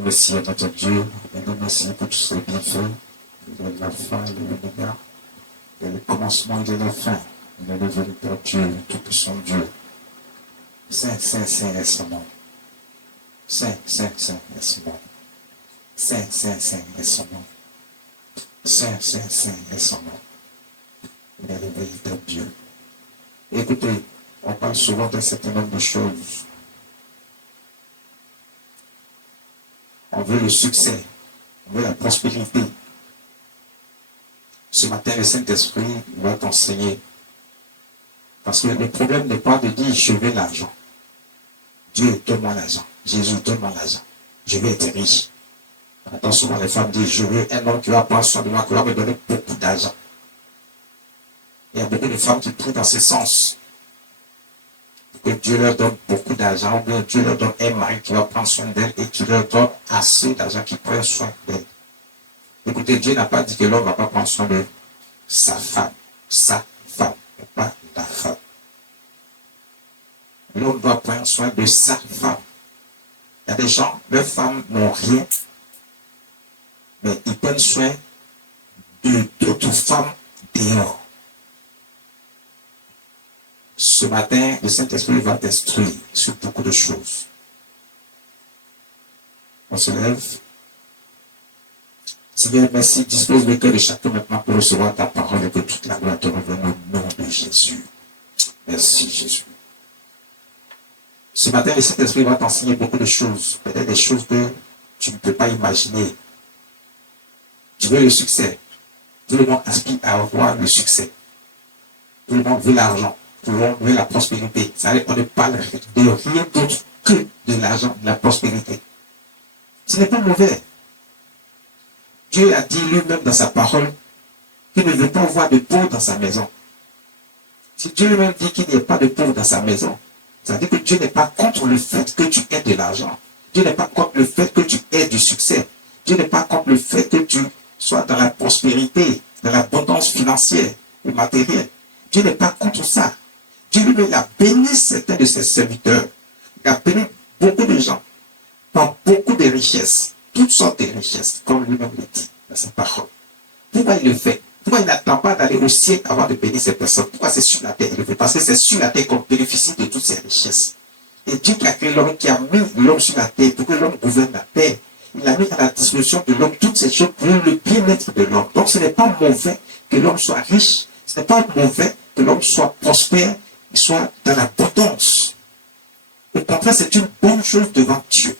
Merci à notre Dieu, et nous merci pour tout ce bien fait. Il est l'alpha et l'oméga, il est le commencement et la fin. Il est le véritable Dieu, tout puissant Dieu. Saint, Saint, Saint est son nom. Saint, Saint, Saint est son nom. Saint, Saint, Saint est son nom. Saint, Saint, Saint est son nom. Il est le véritable Dieu. Écoutez, on parle souvent d'un certain nombre de choses. On veut le succès, on veut la prospérité. Ce matin, le Saint-Esprit va t'enseigner. Parce que le problème n'est pas de dire je veux l'argent. Dieu, donne-moi l'argent. Jésus, donne-moi l'argent. Je veux être riche. Attends, souvent les femmes disent je veux un homme qui va prendre soin de moi, qui va me donner beaucoup d'argent. Il y a beaucoup de femmes qui prient dans ce sens. Que Dieu leur donne beaucoup d'argent, ou bien Dieu leur donne un mari qui va prendre soin d'elle et qui leur donne assez d'argent qui prend soin d'elle. Écoutez, Dieu n'a pas dit que l'homme ne va pas prendre soin de sa femme, et pas la femme. L'homme doit prendre soin de sa femme. Il y a des gens, leurs femmes n'ont rien, mais ils prennent soin de d'autres femmes dehors. Ce matin, le Saint-Esprit va t'instruire sur beaucoup de choses. On se lève. Seigneur, merci. Dispose le cœur de chacun maintenant pour recevoir ta parole et que toute la gloire te revienne au nom de Jésus. Merci, Jésus. Ce matin, le Saint-Esprit va t'enseigner beaucoup de choses. Peut-être des choses que tu ne peux pas imaginer. Tu veux le succès. Tout le monde aspire à avoir le succès. Tout le monde veut l'argent. Tout le monde veut la prospérité. C'est-à-dire qu'on ne parle de rien d'autre que de l'argent, de la prospérité. Ce n'est pas mauvais. Dieu a dit lui-même dans sa parole qu'il ne veut pas voir de pauvres dans sa maison. Si Dieu lui-même dit qu'il n'y a pas de pauvres dans sa maison, ça veut dire que Dieu n'est pas contre le fait que tu aies de l'argent. Dieu n'est pas contre le fait que tu aies du succès. Dieu n'est pas contre le fait que tu sois dans la prospérité, dans l'abondance financière et matérielle. Dieu n'est pas contre ça. Dieu lui-même a béni certains de ses serviteurs. Il a béni beaucoup de gens par beaucoup de richesses, toutes sortes de richesses, comme lui-même le dit dans sa parole. Pourquoi il le fait? Pourquoi il n'attend pas d'aller au ciel avant de bénir ces personnes? Pourquoi c'est sur la terre? Il le fait parce que c'est sur la terre qu'on bénéficie de toutes ces richesses. Et Dieu qui a créé l'homme, qui a mis l'homme sur la terre pour que l'homme gouverne la terre, il a mis à la disposition de l'homme toutes ces choses pour le bien-être de l'homme. Donc ce n'est pas mauvais que l'homme soit riche, ce n'est pas mauvais que l'homme soit prospère, qu'il soit dans l'abondance. Au contraire, c'est une bonne chose devant Dieu.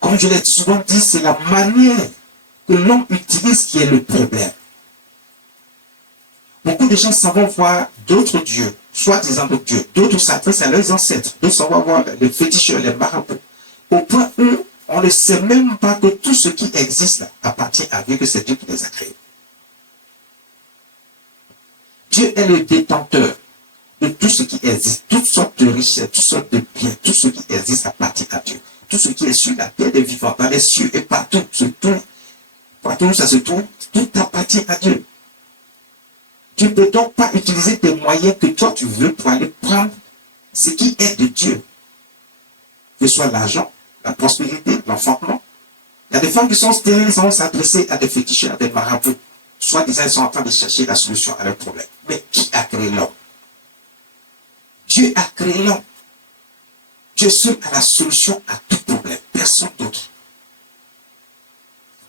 Comme je l'ai souvent dit, c'est la manière que l'homme utilise qui est le problème. Beaucoup de gens s'en vont voir d'autres dieux, soi-disant d'autres dieux. D'autres s'adressent à leurs ancêtres. D'autres s'en vont voir les féticheurs, les marabouts. Au point où on ne sait même pas que tout ce qui existe là appartient à Dieu, que c'est Dieu qui les a créés. Dieu est le détenteur de tout ce qui existe, toutes sortes de richesses, toutes sortes de biens, tout ce qui existe appartient à Dieu. Tout ce qui est sur la terre des vivants, dans les cieux et partout, partout où ça se trouve, tout appartient à Dieu. Tu ne peux donc pas utiliser des moyens que toi tu veux pour aller prendre ce qui est de Dieu. Que ce soit l'argent, la prospérité, l'enfantement. Il y a des femmes qui sont stériles, ils vont s'adresser à des féticheurs, à des marabouts. Soit disant, ils sont en train de chercher la solution à leurs problèmes. Mais qui a créé l'homme? Dieu a créé l'homme. Dieu seul a la solution à tout problème. Personne d'autre.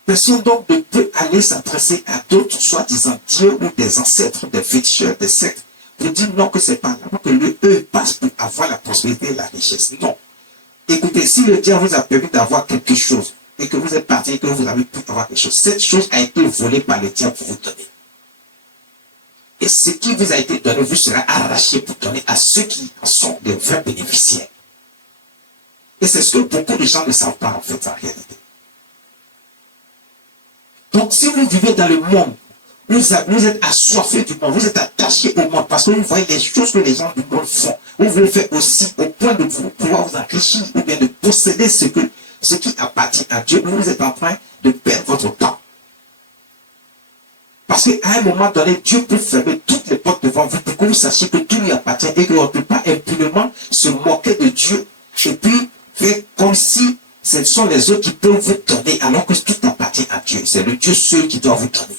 Personne donc ne peut aller s'adresser à d'autres, soi-disant dieux ou des ancêtres, des féticheurs, des sectes, pour dire non que c'est pas là que eux passent pour avoir la prospérité et la richesse. Non. Écoutez, si le diable vous a permis d'avoir quelque chose, et que vous êtes parti et que vous avez pu avoir quelque chose, cette chose a été volée par le diable pour vous donner. Et ce qui vous a été donné vous sera arraché pour donner à ceux qui en sont des vrais bénéficiaires. Et c'est ce que beaucoup de gens ne savent pas en fait en réalité. Donc si vous vivez dans le monde, vous êtes assoiffé du monde, vous êtes attaché au monde, parce que vous voyez les choses que les gens du monde font. Vous voulez faire aussi au point de pouvoir vous enrichir ou bien de posséder ce qui appartient à Dieu. Vous êtes en train de perdre votre temps. Parce qu'à un moment donné, Dieu peut fermer toutes les portes devant vous pour que vous sachiez que tout lui appartient et qu'on ne peut pas impunément se moquer de Dieu et puis faire comme si Ce sont les autres qui peuvent vous donner alors que tout appartient à Dieu. C'est le Dieu seul qui doit vous donner.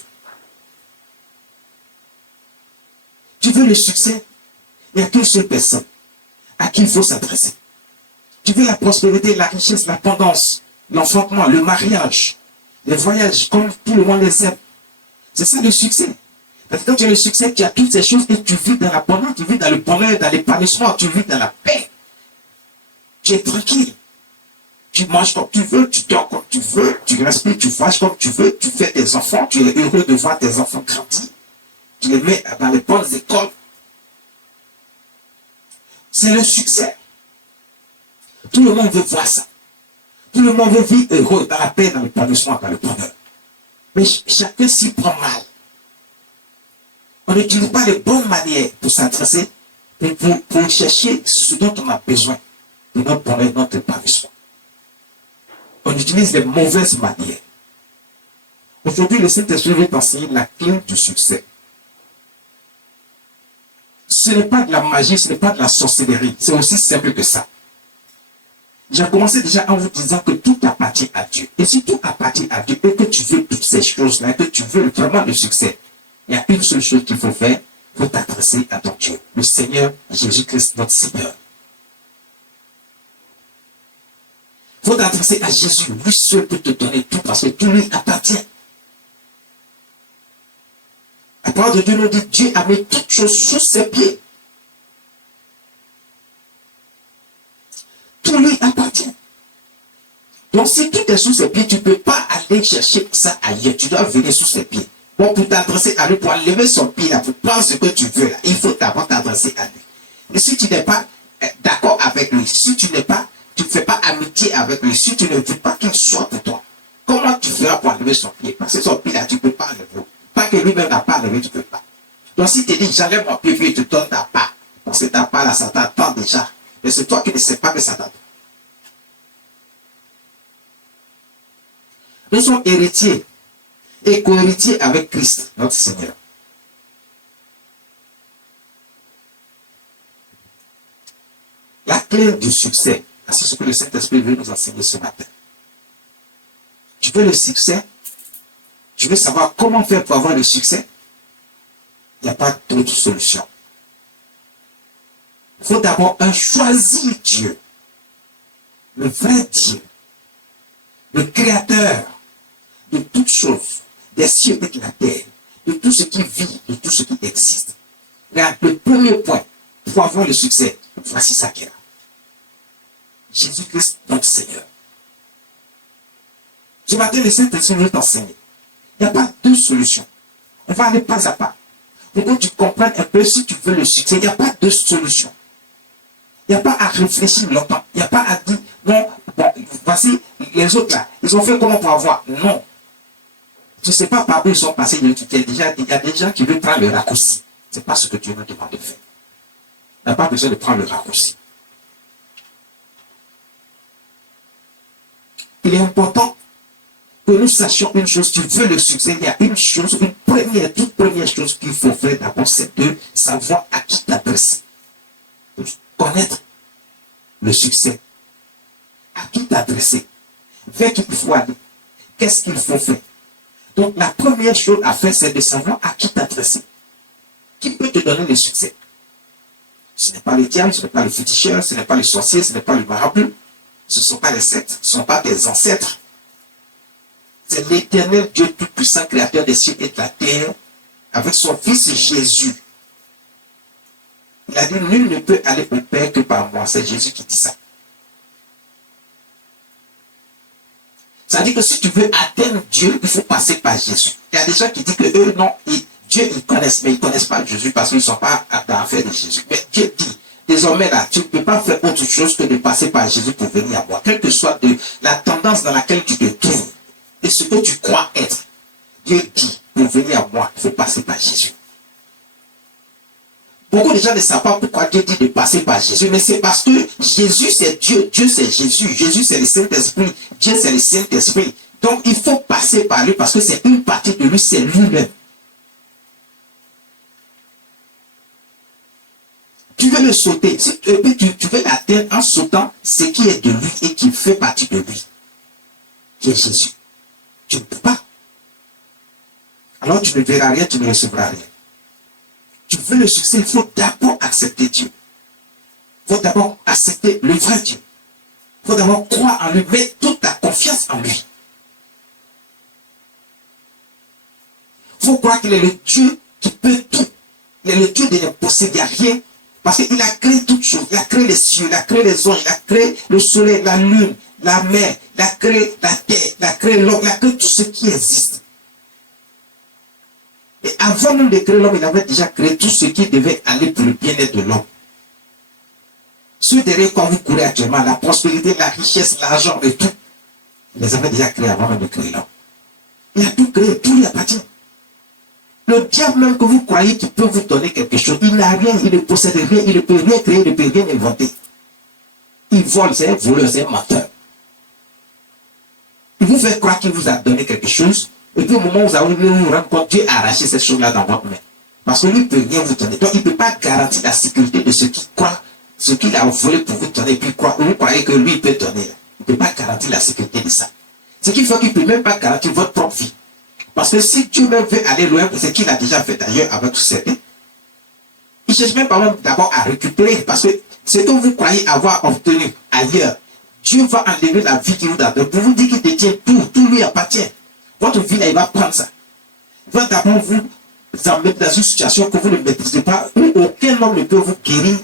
Tu veux le succès? Il n'y a qu'une seule personne à qui il faut s'adresser. Tu veux la prospérité, la richesse, l'abondance, l'enfantement, le mariage, les voyages, comme tout le monde les aime. C'est ça le succès. Parce que quand tu as le succès, tu as toutes ces choses et tu vis dans l'abondance, tu vis dans le bonheur, dans l'épanouissement, tu vis dans la paix. Tu es tranquille. Tu manges comme tu veux, tu dors comme tu veux, tu respires, tu voyages comme tu veux, tu fais tes enfants, tu es heureux de voir tes enfants grandir. Tu les mets dans les bonnes écoles. C'est le succès. Tout le monde veut voir ça. Tout le monde veut vivre heureux, dans la paix, dans l'épanouissement, dans le bonheur. Mais chacun s'y prend mal. On n'utilise pas les bonnes manières pour s'adresser, pour chercher ce dont on a besoin pour notre bonheur, notre épanouissement. On utilise les mauvaises manières. Aujourd'hui, le Saint-Esprit veut t'enseigner la clé du succès. Ce n'est pas de la magie, ce n'est pas de la sorcellerie. C'est aussi simple que ça. J'ai commencé déjà en vous disant que tout appartient à Dieu. Et si tout appartient à Dieu et que tu veux toutes ces choses-là, que tu veux vraiment le succès, il y a une seule chose qu'il faut faire, il faut t'adresser à ton Dieu, le Seigneur Jésus-Christ, notre Seigneur. Il faut t'adresser à Jésus, lui seul peut te donner tout parce que tout lui appartient. La parole de Dieu nous dit, Dieu a mis toutes choses sous ses pieds. Tout lui appartient. Donc si tout est sous ses pieds, tu ne peux pas aller chercher ça ailleurs. Tu dois venir sous ses pieds. Bon, pour t'adresser à lui, pour enlever son pied là, pour prendre ce que tu veux là, il faut d'abord t'adresser à lui. Et si tu n'es pas d'accord avec lui, si tu n'es pas, tu ne fais pas amitié avec lui, si tu ne veux pas qu'il soit pour toi, comment tu feras pour enlever son pied? Parce que son pied là, tu ne peux pas enlever. Pas que lui-même n'a pas enlevé, tu ne peux pas. Donc si tu dis, j'enlève mon pied, puis tu te donnes ta part. Parce que ta part là, ça t'attend déjà. Mais c'est toi qui ne sais pas que ça t'attend. Nous sommes héritiers et co-héritiers avec Christ, notre Seigneur. La clé du succès, c'est ce que le Saint-Esprit veut nous enseigner ce matin. Tu veux le succès? Tu veux savoir comment faire pour avoir le succès? Il n'y a pas d'autre solution. Il faut d'abord choisir Dieu, le vrai Dieu, le Créateur de toutes choses, des cieux et de la terre, de tout ce qui vit, de tout ce qui existe. Regarde, le premier point pour avoir le succès, voici ça qui est là. Jésus-Christ, notre Seigneur. Ce matin, le Saint-Esprit veut t'enseigner. Il n'y a pas deux solutions. On va aller pas à pas. Pour que tu comprennes un peu si tu veux le succès, il n'y a pas deux solutions. Il n'y a pas à réfléchir longtemps. Il n'y a pas à dire, non, bon, voici les autres là, ils ont fait comment pour avoir. Non. Tu ne sais pas par où ils sont passés. Il y a des gens qui veulent prendre le raccourci. Ce n'est pas ce que Dieu nous demande de faire. On n'a pas besoin de prendre le raccourci. Il est important que nous sachions une chose. Tu veux le succès, il y a une chose, toute première chose qu'il faut faire d'abord, c'est de savoir à qui t'adresser. Connaître le succès. À qui t'adresser. Vers qui il faut aller. Qu'est-ce qu'il faut faire. Donc la première chose à faire, c'est de savoir à qui t'adresser. Qui peut te donner le succès? Ce n'est pas le diable, ce n'est pas le féticheur, ce n'est pas le sorcier, ce n'est pas le marabout. Ce ne sont pas les sectes, ce ne sont pas tes ancêtres. C'est l'éternel Dieu tout-puissant, créateur des cieux et de la terre, avec son fils Jésus. Il a dit, nul ne peut aller au Père que par moi. C'est Jésus qui dit ça. Ça dit que si tu veux atteindre Dieu, il faut passer par Jésus. Il y a des gens qui disent que eux, non, Dieu, ils connaissent, mais ils ne connaissent pas Jésus parce qu'ils ne sont pas dans l'affaire de Jésus. Mais Dieu dit, désormais là, tu ne peux pas faire autre chose que de passer par Jésus pour venir à moi. Quelle que soit la tendance dans laquelle tu te trouves et ce que tu crois être. Dieu dit, pour venir à moi, il faut passer par Jésus. Beaucoup de gens ne savent pas pourquoi Dieu dit de passer par Jésus, mais c'est parce que Jésus c'est Dieu, Dieu c'est Jésus, Jésus c'est le Saint-Esprit, Dieu c'est le Saint-Esprit. Donc il faut passer par lui parce que c'est une partie de lui, c'est lui-même. Tu veux sauter. Si tu veux l'atteindre en sautant ce qui est de lui et qui fait partie de lui. qui est Jésus. Tu ne peux pas. Alors tu ne verras rien, tu ne recevras rien. Tu veux le succès, il faut d'abord accepter Dieu. Il faut d'abord accepter le vrai Dieu. Il faut d'abord croire en lui, mettre toute ta confiance en lui. Il faut croire qu'il est le Dieu qui peut tout. Il est le Dieu de l'impossible, il n'y a rien. Parce qu'il a créé toutes choses. Il a créé les cieux, il a créé les anges, il a créé le soleil, la lune, la mer, il a créé la terre, il a créé l'homme, il a créé tout ce qui existe. Et avant même de créer l'homme, il avait déjà créé tout ce qui devait aller pour le bien-être de l'homme. Ce derrière quoi vous courez actuellement, la prospérité, la richesse, l'argent et tout, il les avait déjà créés avant même de créer l'homme. Il a tout créé, tout lui appartient. Le diable même que vous croyez qu'il peut vous donner quelque chose, il n'a rien, il ne possède rien, il ne peut rien créer, il ne peut rien inventer. Il vole, c'est un voleur, c'est un menteur. Il vous fait croire qu'il vous a donné quelque chose, et puis au moment où vous allez vous rendre compte, Dieu a arraché cette chose-là dans votre main. Parce que lui ne peut rien vous donner. Donc il ne peut pas garantir la sécurité de ceux qui croient, ce qu'il a volé pour vous donner, et puis vous croyez que lui peut donner. Il ne peut pas garantir la sécurité de ça. Ce qui fait qu'il ne peut même pas garantir votre propre vie. Parce que si Dieu même veut aller loin, c'est ce qu'il a déjà fait d'ailleurs avec tous ces biens. Il ne cherche même pas même d'abord à récupérer, parce que ce que vous croyez avoir obtenu ailleurs, Dieu va enlever la vie qui vous a donnée pour vous dire qu'il détient tout, tout lui appartient. Votre vie là, il va prendre ça. Il va d'abord vous emmener dans une situation que vous ne maîtrisez pas, où aucun homme ne peut vous guérir.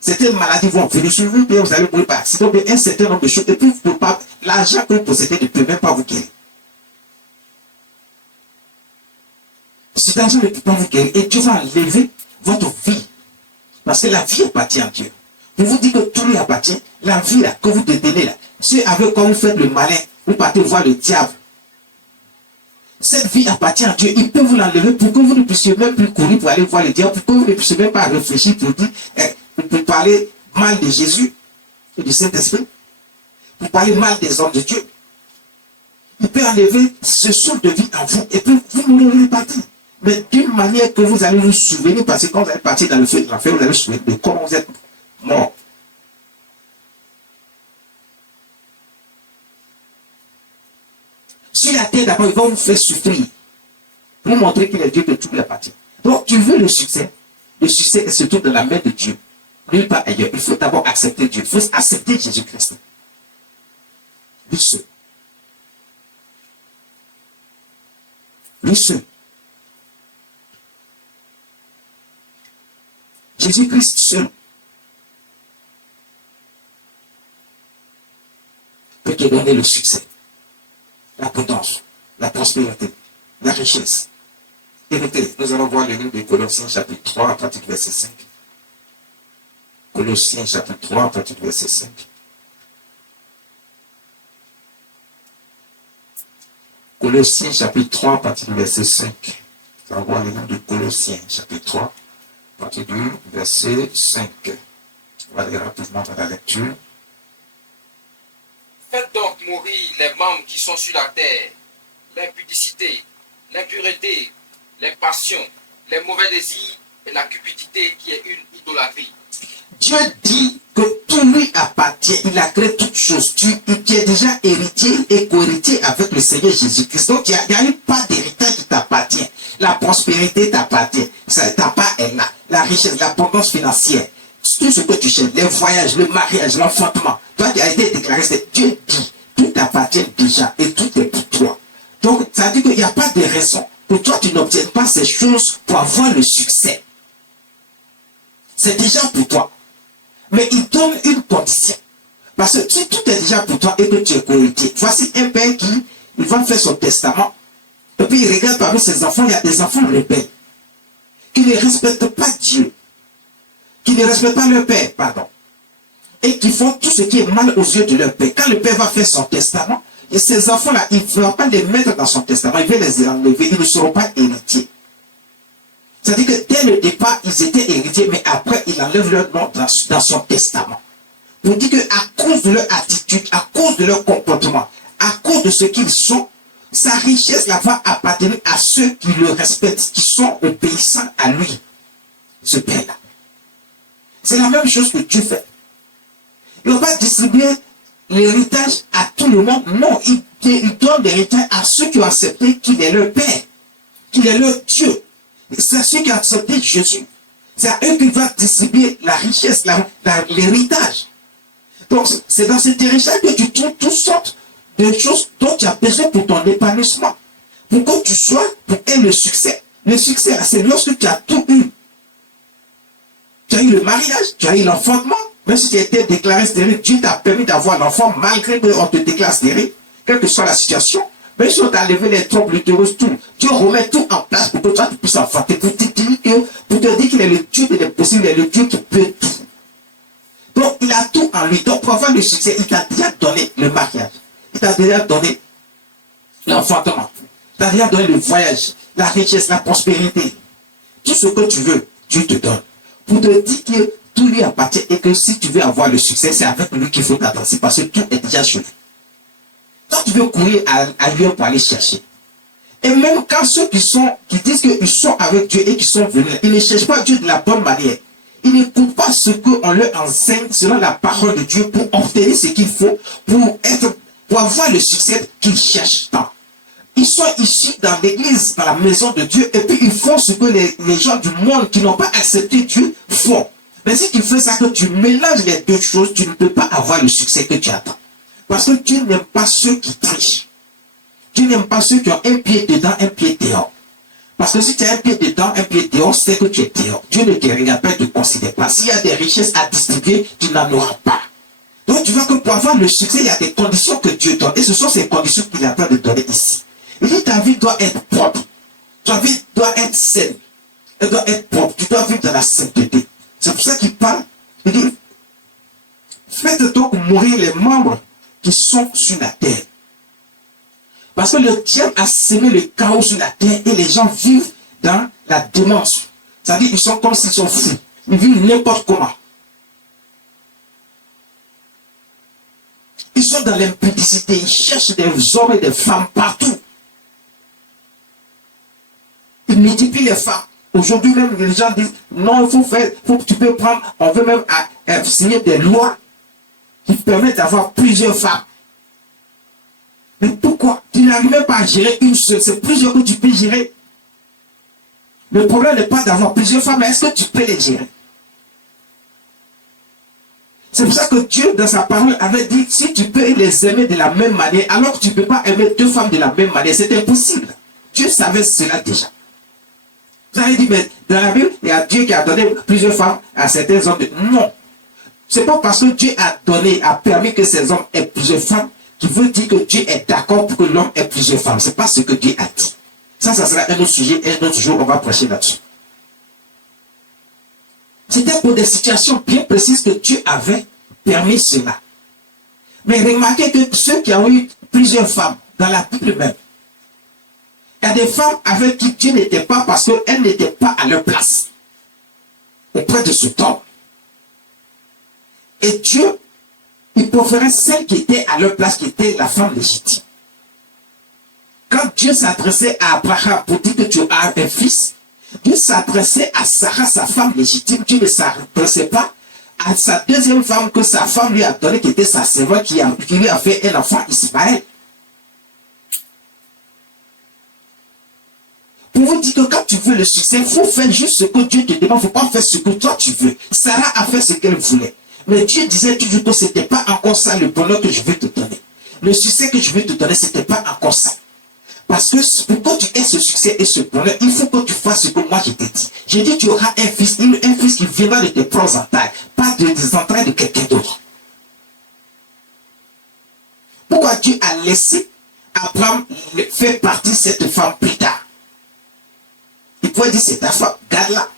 Certaines maladies vont venir sur vous, bien vous allez mourir par accident, bien un certain nombre de choses, et puis l'argent que vous possédez ne peut même pas vous guérir. Cet argent ne peut pas vous guérir, et Dieu va enlever votre vie. Parce que la vie appartient à Dieu. Pour vous dire que tout lui appartient, la vie là, que vous détenez là, c'est avec quoi vous faites le malin, vous partez voir le diable. Cette vie appartient à Dieu. Il peut vous l'enlever pour que vous ne puissiez même plus courir pour aller voir le diable, pour que vous ne puissiez même pas réfléchir pour dire, pour parler mal de Jésus et du Saint-Esprit, pour parler mal des hommes de Dieu. Il peut enlever ce sort de vie en vous et puis vous mourrez parti. Mais d'une manière que vous allez vous souvenir, parce que quand vous allez partir dans le feu de l'enfer, vous allez vous souvenir de comment vous êtes mort. Sur la terre, d'abord, il va vous faire souffrir. Pour montrer qu'il est Dieu de tout lui appartient. Donc, tu veux le succès est surtout dans la main de Dieu. Nulle part ailleurs. Il faut d'abord accepter Dieu. Il faut accepter Jésus-Christ. Lui seul. Lui seul. Jésus-Christ seul peut te donner le succès, la potence, la prospérité, la richesse. Écoutez, nous allons voir le livre de Colossiens chapitre 3 à partir du verset 5. Colossiens chapitre 3 à partir du verset 5. Colossiens chapitre 3 à partir du verset 5. Nous allons voir le livre de Colossiens chapitre 3 à partir du verset 5. On va aller rapidement dans la lecture. Faites donc mourir les membres qui sont sur la terre, l'impudicité, l'impureté, les passions, les mauvais désirs et la cupidité qui est une idolâtrie. Dieu dit que tout lui appartient. Il a créé toutes choses. Tu es déjà héritier et co-héritier avec le Seigneur Jésus-Christ. Donc, il n'y a pas d'héritage qui t'appartient. La prospérité t'appartient. Ta part est là. La richesse, l'abondance financière. Tout ce que tu cherches, les voyages, le mariage, l'enfantement. Toi qui as été déclaré, c'est Dieu dit. Tout t'appartient déjà et tout est pour toi. Donc, ça veut dire qu'il n'y a pas de raison que toi tu n'obtiennes pas ces choses pour avoir le succès. C'est déjà pour toi. Mais il donne une condition. Parce que si tout est déjà pour toi et que tu es co-héritier, voici un père qui il va faire son testament. Et puis il regarde parmi ses enfants, il y a des enfants rebelles qui ne respectent pas Dieu, qui ne respectent pas leur père, pardon, et qui font tout ce qui est mal aux yeux de leur père. Quand le père va faire son testament, et ces enfants-là, il ne va pas les mettre dans son testament, il va les enlever, ils ne seront pas héritiers. C'est-à-dire que dès le départ, ils étaient héritiers, mais après, il enlève leur nom dans son testament. Pour dire qu'à cause de leur attitude, à cause de leur comportement, à cause de ce qu'ils sont, sa richesse là va appartenir à ceux qui le respectent, qui sont obéissants à lui, ce père-là. C'est la même chose que Dieu fait. Il ne va pas distribuer l'héritage à tout le monde. Non, il donne l'héritage à ceux qui ont accepté qu'il est leur Père, qu'il est leur Dieu. C'est à ceux qui ont accepté Jésus. C'est à eux qu'il va distribuer la richesse, l'héritage. Donc, c'est dans cet héritage que tu trouves toutes sortes de choses dont tu as besoin pour ton épanouissement. Pour que tu sois, pour aimer le succès. Le succès, c'est lorsque tu as tout eu. Tu as eu le mariage, tu as eu l'enfantement. Même si tu as été déclaré stérile, Dieu t'a permis d'avoir l'enfant malgré qu'on te déclare stérile, quelle que soit la situation. Même si on t'a levé les trompes l'utérus, tout, Dieu remet tout en place pour que toi tu puisses enfanter, pour te dire qu'il est le Dieu des possibles, il est le Dieu qui peut tout. Donc il a tout en lui. Donc pour avoir le succès, il t'a déjà donné le mariage. Il t'a déjà donné l'enfantement. Il t'a déjà donné le voyage, la richesse, la prospérité. Tout ce que tu veux, Dieu te donne. Pour te dire que tout lui appartient et que si tu veux avoir le succès, c'est avec lui qu'il faut t'adresser parce que tout est déjà chez lui. Quand tu veux courir ailleurs pour aller chercher. Et même quand ceux qui disent qu'ils sont avec Dieu et qui sont venus, ils ne cherchent pas Dieu de la bonne manière. Ils n'écoutent pas ce qu'on leur enseigne selon la parole de Dieu pour obtenir ce qu'il faut pour avoir le succès qu'ils cherchent tant. Ils sont ici dans l'église, dans la maison de Dieu, et puis ils font ce que les gens du monde qui n'ont pas accepté Dieu font. Mais si tu fais ça, que tu mélanges les deux choses, tu ne peux pas avoir le succès que tu attends. Parce que Dieu n'aime pas ceux qui trichent. Dieu n'aime pas ceux qui ont un pied dedans, un pied dehors. Parce que si tu as un pied dedans, un pied dehors, c'est que tu es dehors. Dieu ne te regarde pas, ne te considère pas. S'il y a des richesses à distribuer, tu n'en auras pas. Donc tu vois que pour avoir le succès, il y a des conditions que Dieu donne. Et ce sont ces conditions qu'il est en train de donner ici. Il dit ta vie doit être propre. Ta vie doit être saine. Elle doit être propre. Tu dois vivre dans la sainteté. C'est pour ça qu'il parle. Il dit, faites donc mourir les membres qui sont sur la terre. Parce que le diable a semé le chaos sur la terre et les gens vivent dans la démence. C'est-à-dire qu'ils sont comme s'ils sont fous. Ils vivent n'importe comment. Ils sont dans l'impudicité. Ils cherchent des hommes et des femmes partout. Ils multiplient les femmes. Aujourd'hui même, les gens disent, non, tu peux prendre, on veut même signer des lois qui permettent d'avoir plusieurs femmes. Mais pourquoi? Tu n'arrives même pas à gérer une seule. C'est plusieurs que tu peux gérer. Le problème n'est pas d'avoir plusieurs femmes, mais est-ce que tu peux les gérer? C'est pour ça que Dieu, dans sa parole, avait dit, si tu peux les aimer de la même manière, alors que tu ne peux pas aimer deux femmes de la même manière, c'est impossible. Dieu savait cela déjà. Vous avez dit, mais dans la Bible, il y a Dieu qui a donné plusieurs femmes à certains hommes. Non. C'est pas parce que Dieu a permis que ces hommes aient plusieurs femmes qui veut dire que Dieu est d'accord pour que l'homme ait plusieurs femmes. C'est pas ce que Dieu a dit. Ça sera un autre sujet, et un autre jour, on va prêcher là-dessus. C'était pour des situations bien précises que Dieu avait permis cela. Mais remarquez que ceux qui ont eu plusieurs femmes dans la Bible même, il y a des femmes avec qui Dieu n'était pas parce qu'elles n'étaient pas à leur place auprès de ce homme. Et Dieu, il préférait celle qui était à leur place, qui était la femme légitime. Quand Dieu s'adressait à Abraham pour dire que tu as un fils, Dieu s'adressait à Sarah, sa femme légitime. Dieu ne s'adressait pas à sa deuxième femme que sa femme lui a donnée, qui était sa servante, qui lui a fait un enfant Ismaël. Pour vous dire que quand tu veux le succès, il faut faire juste ce que Dieu te demande. Il ne faut pas faire ce que toi tu veux. Sarah a fait ce qu'elle voulait. Mais Dieu disait toujours que ce n'était pas encore ça le bonheur que je veux te donner. Le succès que je veux te donner, ce n'était pas encore ça. Parce que pour que tu aies ce succès et ce bonheur, il faut que tu fasses ce que moi je t'ai dit. J'ai dit tu auras un fils qui viendra de tes propres entrailles, pas des entrailles de quelqu'un d'autre. Pourquoi Dieu a laissé Abraham faire partie de cette femme plus tard? Il pourrait dire c'est ta femme, garde-la.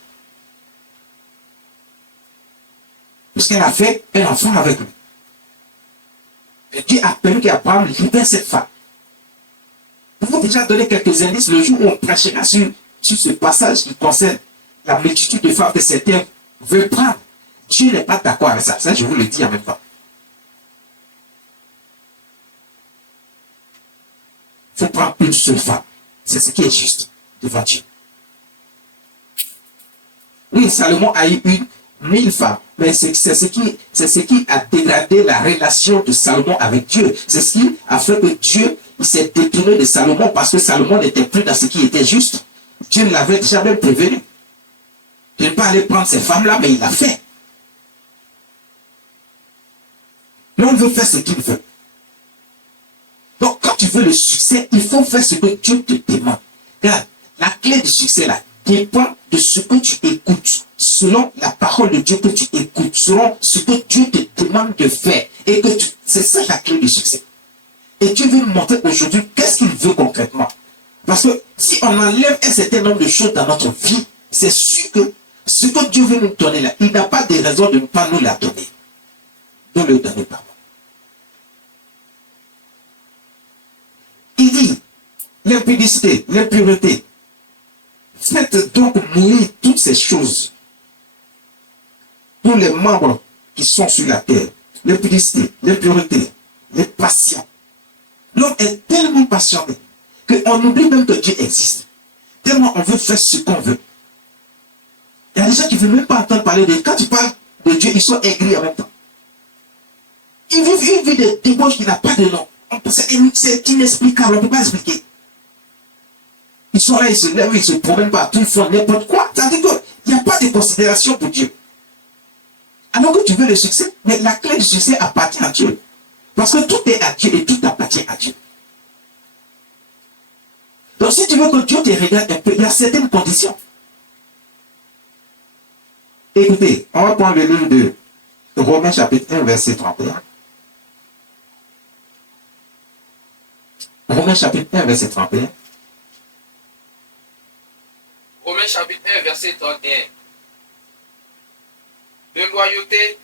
Parce qu'elle a fait un enfant avec lui. Et Dieu a permis qu'Abraham libère cette femme. Je vous déjà donner quelques indices le jour où on prêchera sur ce passage qui concerne la multitude de femmes que certains veulent prendre. Dieu n'est pas d'accord avec ça. Ça, je vous le dis en même temps. Il faut prendre une seule femme. C'est ce qui est juste devant Dieu. Oui, Salomon a eu 1000 femmes, mais c'est ce qui a dégradé la relation de Salomon avec Dieu. C'est ce qui a fait que Dieu il s'est détourné de Salomon parce que Salomon n'était plus dans ce qui était juste. Dieu l'avait déjà même prévenu de ne pas aller prendre ces femmes-là, mais il l'a fait. L'homme veut faire ce qu'il veut. Donc, quand tu veux le succès, il faut faire ce que Dieu te demande. Regarde, la clé du succès, là, dépend de ce que tu écoutes, selon la parole de Dieu que tu écoutes, selon ce que Dieu te demande de faire. Et que c'est ça la clé du succès. Et Dieu veut nous montrer aujourd'hui qu'est-ce qu'il veut concrètement. Parce que si on enlève un certain nombre de choses dans notre vie, c'est sûr que ce que Dieu veut nous donner là, il n'a pas de raison de ne pas nous la donner. Ne le donner pas. Il dit, l'impudicité, l'impureté, faites donc mourir toutes ces choses. Tous les membres qui sont sur la terre, l'impudicité, l'impureté, les passions. L'homme est tellement passionné qu'on oublie même que Dieu existe. Tellement on veut faire ce qu'on veut. Il y a des gens qui ne veulent même pas entendre parler de Dieu. Quand tu parles de Dieu, ils sont aigris en même temps. Ils vivent une vie de débauche qui n'a pas de nom. C'est inexplicable, on ne peut pas expliquer. Ils sont là, ils se lèvent, ils se promènent partout, ils font n'importe quoi. Ça veut dire qu'il n'y a pas de considération pour Dieu. Alors que tu veux le succès, mais la clé du succès appartient à Dieu. Parce que tout est à Dieu et tout appartient à Dieu. Donc si tu veux que Dieu te regarde un peu, il y a certaines conditions. Écoutez, on va prendre le livre de Romains chapitre 1, verset 31. Romains chapitre 1, verset 31. Romains chapitre 1, verset 31. De loyauté,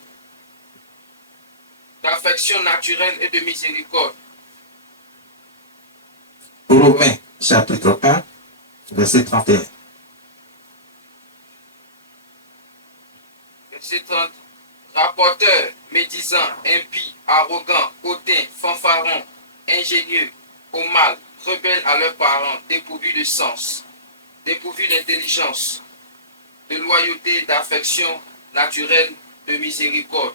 d'affection naturelle et de miséricorde. Romains chapitre 1, verset 31. Verset 30. Rapporteur, médisant, impie, arrogant, hautain, fanfaron, ingénieux, au mal, rebelles à leurs parents, dépourvus de sens, dépourvus d'intelligence, de loyauté, d'affection naturelle, de miséricorde.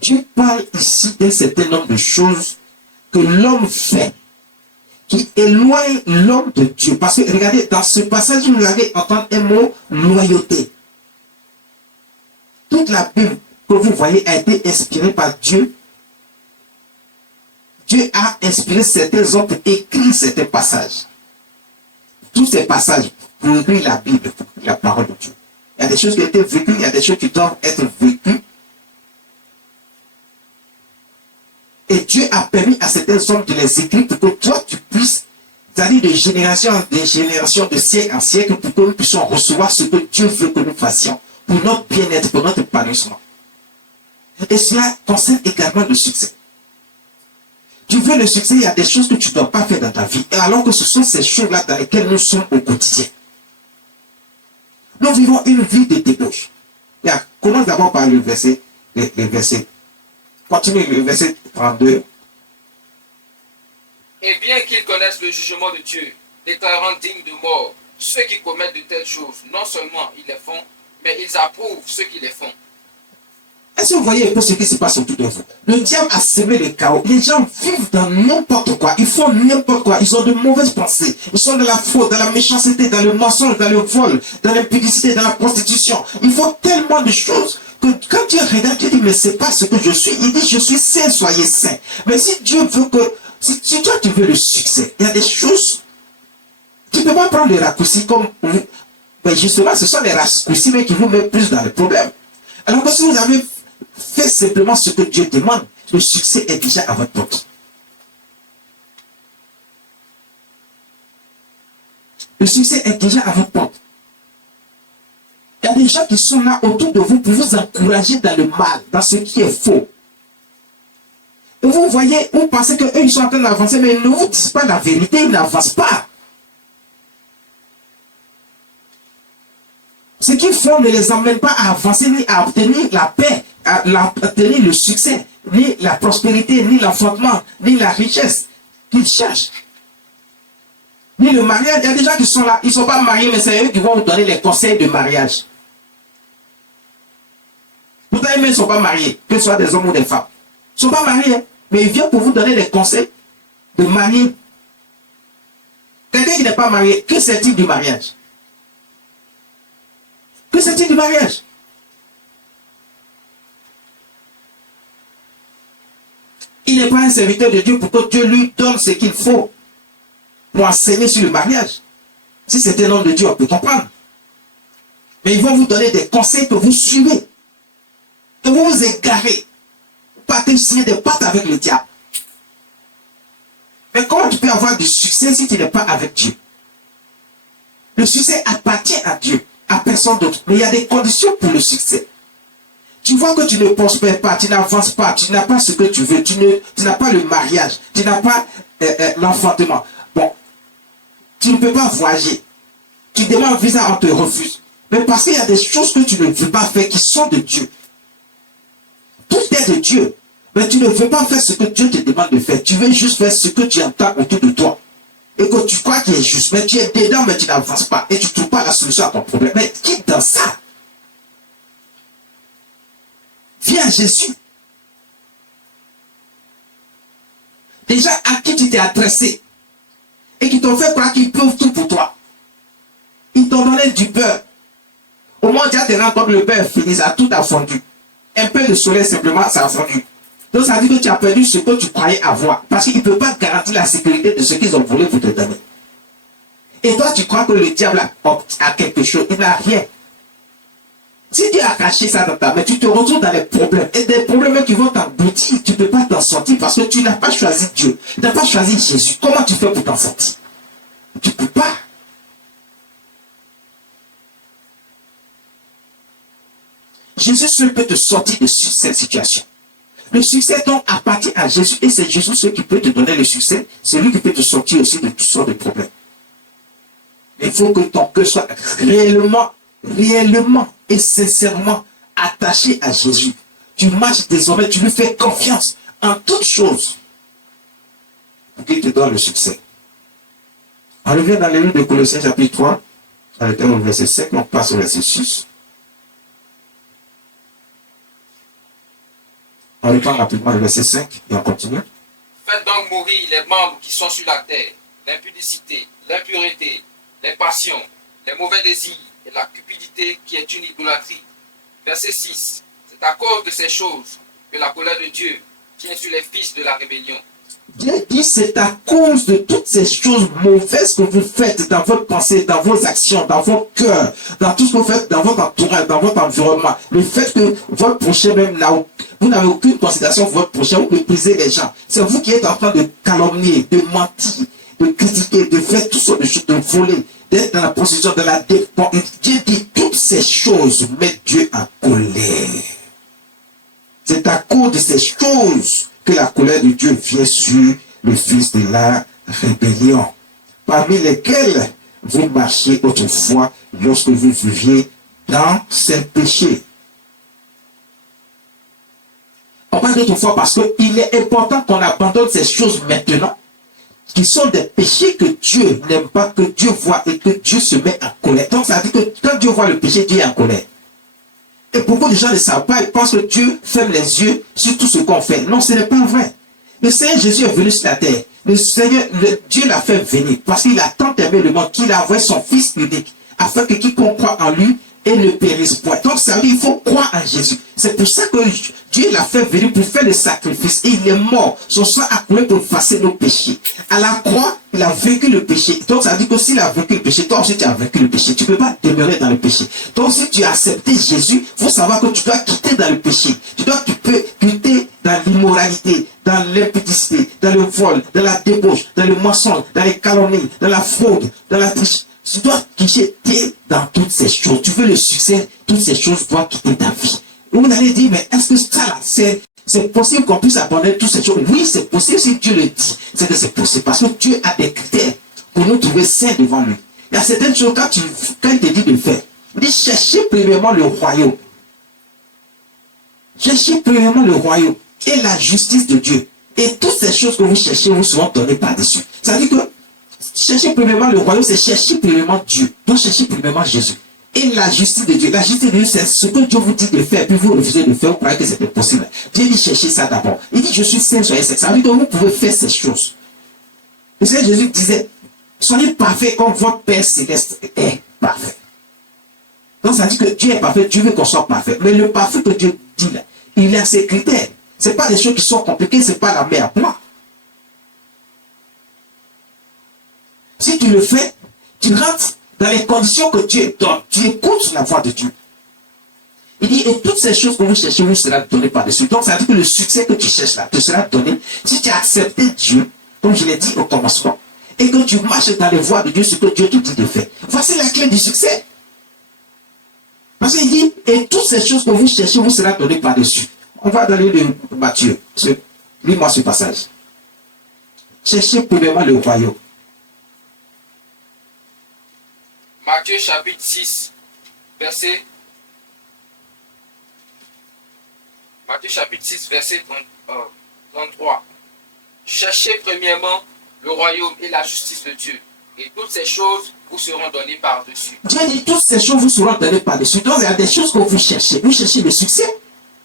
Dieu parle ici d'un certain nombre de choses que l'homme fait, qui éloignent l'homme de Dieu. Parce que, regardez, dans ce passage, vous allez entendre un mot, loyauté. Toute la Bible que vous voyez a été inspirée par Dieu. Dieu a inspiré certains hommes pour écrire certains passages. Tous ces passages pour écrire la Bible, pour écrire la parole de Dieu. Il y a des choses qui ont été vécues, il y a des choses qui doivent être vécues. Et Dieu a permis à certains hommes de les écrire pour que toi, tu puisses aller de génération en génération, de siècle en siècle, pour que nous puissions recevoir ce que Dieu veut que nous fassions pour notre bien-être, pour notre épanouissement. Et cela concerne également le succès. Tu veux le succès, il y a des choses que tu ne dois pas faire dans ta vie, alors que ce sont ces choses-là dans lesquelles nous sommes au quotidien. Nous vivons une vie de débauche. Commence d'abord par le verset, le verset. Continue le verset 32. Et bien qu'ils connaissent le jugement de Dieu, déclarant dignes de mort ceux qui commettent de telles choses, non seulement ils les font, mais ils approuvent ceux qui les font. Est-ce que vous voyez un peu ce qui se passe autour de vous? Le diable a semé le chaos. Les gens vivent dans n'importe quoi. Ils font n'importe quoi. Ils ont de mauvaises pensées. Ils sont dans la faute, dans la méchanceté, dans le mensonge, dans le vol, dans l'impudicité, dans la prostitution. Ils font tellement de choses que quand Dieu regarde, Dieu dit, mais c'est pas ce que je suis. Il dit, je suis saint, soyez saints. Mais si Dieu veut que, si toi tu veux le succès, il y a des choses, tu ne peux pas prendre les raccourcis comme, mais justement, ce sont les raccourcis mais qui vous mettent plus dans le problème. Alors que si vous avez fait simplement ce que Dieu demande, le succès est déjà à votre porte. Le succès est déjà à votre porte. Il y a des gens qui sont là autour de vous pour vous encourager dans le mal, dans ce qui est faux. Et vous voyez, vous pensez qu'eux, ils sont en train d'avancer, mais ils ne vous disent pas la vérité, ils n'avancent pas. Ce qu'ils font ne les emmène pas à avancer, ni à obtenir la paix, à obtenir le succès, ni la prospérité, ni l'enfantement, ni la richesse qu'ils cherchent. Ni le mariage. Il y a des gens qui sont là, ils ne sont pas mariés, mais c'est eux qui vont vous donner les conseils de mariage. Pourtant, ils ne sont pas mariés, que ce soit des hommes ou des femmes. ne sont pas mariés, mais il vient pour vous donner des conseils de marier. Quelqu'un qui n'est pas marié, que sait-il du mariage? Que sait-il du mariage? Il n'est pas un serviteur de Dieu pour que Dieu lui donne ce qu'il faut pour enseigner sur le mariage. Si c'était un homme de Dieu, on peut comprendre. Mais ils vont vous donner des conseils que vous suivez. Et vous vous égarez. Vous partez signer des pactes avec le diable. Mais comment tu peux avoir du succès si tu n'es pas avec Dieu? Le succès appartient à Dieu, à personne d'autre. Mais il y a des conditions pour le succès. Tu vois que tu ne prospères pas, tu n'avances pas, tu n'as pas ce que tu veux, tu n'as pas le mariage, tu n'as pas l'enfantement. Bon, tu ne peux pas voyager. Tu demandes un visa, on te refuse. Mais parce qu'il y a des choses que tu ne veux pas faire qui sont de Dieu. Tout est de Dieu. Mais tu ne veux pas faire ce que Dieu te demande de faire. Tu veux juste faire ce que tu entends autour de toi. Et que tu crois qu'il est juste. Mais tu es dedans, mais tu n'avances pas. Et tu ne trouves pas la solution à ton problème. Mais quitte dans ça. Viens à Jésus. Déjà, à qui tu t'es adressé et qui t'ont fait croire qu'ils peuvent tout pour toi. Ils t'ont donné du beurre. Au moins, tu as te rendre compte que le beurre est fini, ça tout a fondu. Un peu de soleil, simplement, ça a fondu. Donc, ça veut dire que tu as perdu ce que tu croyais avoir. Parce qu'il ne peut pas garantir la sécurité de ce qu'ils ont voulu vous te donner. Et toi, tu crois que le diable a quelque chose. Il n'a rien. Si Dieu a caché ça dans ta main, tu te retrouves dans les problèmes. Et des problèmes qui vont t'emboutir, tu ne peux pas t'en sortir parce que tu n'as pas choisi Dieu. Tu n'as pas choisi Jésus. Comment tu fais pour t'en sortir? Tu ne peux pas. Jésus seul peut te sortir de cette situation. Le succès donc appartient à Jésus et c'est Jésus seul qui peut te donner le succès. C'est lui qui peut te sortir aussi de toutes sortes de problèmes. Il faut que ton cœur soit réellement et sincèrement attaché à Jésus. Tu marches désormais, tu lui fais confiance en toutes choses pour qu'il te donne le succès. On revient dans le livre de Colossiens chapitre 3, on était au verset 5, on passe au verset 6. On reprend rapidement le verset 5 et on continue. Faites donc mourir les membres qui sont sur la terre, l'impudicité, l'impureté, les passions, les mauvais désirs et la cupidité qui est une idolâtrie. Verset 6. C'est à cause de ces choses que la colère de Dieu tient sur les fils de la rébellion. Dieu dit c'est à cause de toutes ces choses mauvaises que vous faites dans votre pensée, dans vos actions, dans vos cœurs, dans tout ce que vous faites dans votre entourage, dans votre environnement. Le fait que votre prochain même vous n'avez aucune considération pour votre prochain, vous méprisez les gens. C'est vous qui êtes en train de calomnier, de mentir, de critiquer, de faire toutes sortes de choses, de voler, d'être dans la position de la dépendance. Dieu dit toutes ces choses mettent Dieu en colère. C'est à cause de ces choses que la colère de Dieu vient sur le fils de la rébellion, parmi lesquels vous marchiez autrefois lorsque vous viviez dans ces péchés. On parle d'autrefois parce qu'il est important qu'on abandonne ces choses maintenant, qui sont des péchés que Dieu n'aime pas, que Dieu voit et que Dieu se met en colère. Donc ça veut dire que quand Dieu voit le péché, Dieu est en colère. Et beaucoup de gens ne savent pas, ils pensent que Dieu ferme les yeux sur tout ce qu'on fait. Non, ce n'est pas vrai. Le Seigneur Jésus est venu sur la terre. Dieu l'a fait venir parce qu'il a tant aimé le monde qu'il a envoyé son Fils unique afin que quiconque croit en lui et ne périsse point. Donc ça veut dire qu'il faut croire en Jésus. C'est pour ça que Dieu l'a fait venir pour faire le sacrifice. Et il est mort. Son sang a coulé pour effacer nos péchés. À la croix, il a vaincu le péché. Donc ça veut dire que s'il a vaincu le péché, toi aussi tu as vaincu le péché. Tu ne peux pas demeurer dans le péché. Donc si tu as accepté Jésus, il faut savoir que tu dois quitter dans le péché. Tu peux quitter dans l'immoralité, dans l'impudicité, dans le vol, dans la débauche, dans le mensonge, dans les calomnies, dans la fraude, dans la triche. Tu dois quitter dans toutes ces choses. Tu veux le succès, toutes ces choses doivent quitter ta vie. Et vous allez dire, mais est-ce que ça là, c'est possible qu'on puisse abandonner toutes ces choses? Oui, c'est possible si Dieu le dit. C'est que c'est possible parce que Dieu a des critères pour nous trouver saints devant lui. Il y a certaines choses quand il te dit de faire. Il dit cherchez premièrement le royaume. Cherchez premièrement le royaume et la justice de Dieu. Et toutes ces choses que vous cherchez vous seront données par-dessus. Ça veut dire que chercher premièrement le royaume, c'est chercher premièrement Dieu. Donc chercher premièrement Jésus. et la justice de Dieu. La justice de Dieu, c'est ce que Dieu vous dit de faire, puis vous refusez de faire, vous croyez que c'est impossible. Dieu dit cherchez ça d'abord. Il dit je suis saint, soyez saint. Ça veut dire que vous pouvez faire ces choses. Le Seigneur Jésus disait, soyez parfaits comme votre Père céleste est parfait. Donc ça dit que Dieu est parfait, Dieu veut qu'on soit parfait. Mais le parfait que Dieu dit là, il a ses critères. Ce n'est pas des choses qui sont compliquées, ce n'est pas la mer à plat. Si tu le fais, tu rentres dans les conditions que Dieu donne. Tu écoutes la voix de Dieu. Il dit, et toutes ces choses que vous cherchez vous sera donné par-dessus. Donc, ça veut dire que le succès que tu cherches là te sera donné si tu as accepté Dieu, comme je l'ai dit au commencement, et que tu marches dans les voies de Dieu, ce que Dieu te dit de faire. Voici la clé du succès. Parce qu'il dit, et toutes ces choses que vous cherchez vous sera donné par-dessus. On va dans le livre de Matthieu. Lis-moi ce passage. Cherchez premièrement le royaume. Matthieu chapitre 6, verset 33. Cherchez premièrement le royaume et la justice de Dieu, et toutes ces choses vous seront données par-dessus. Dieu dit toutes ces choses vous seront données par-dessus. Donc il y a des choses que vous cherchez. Vous cherchez le succès.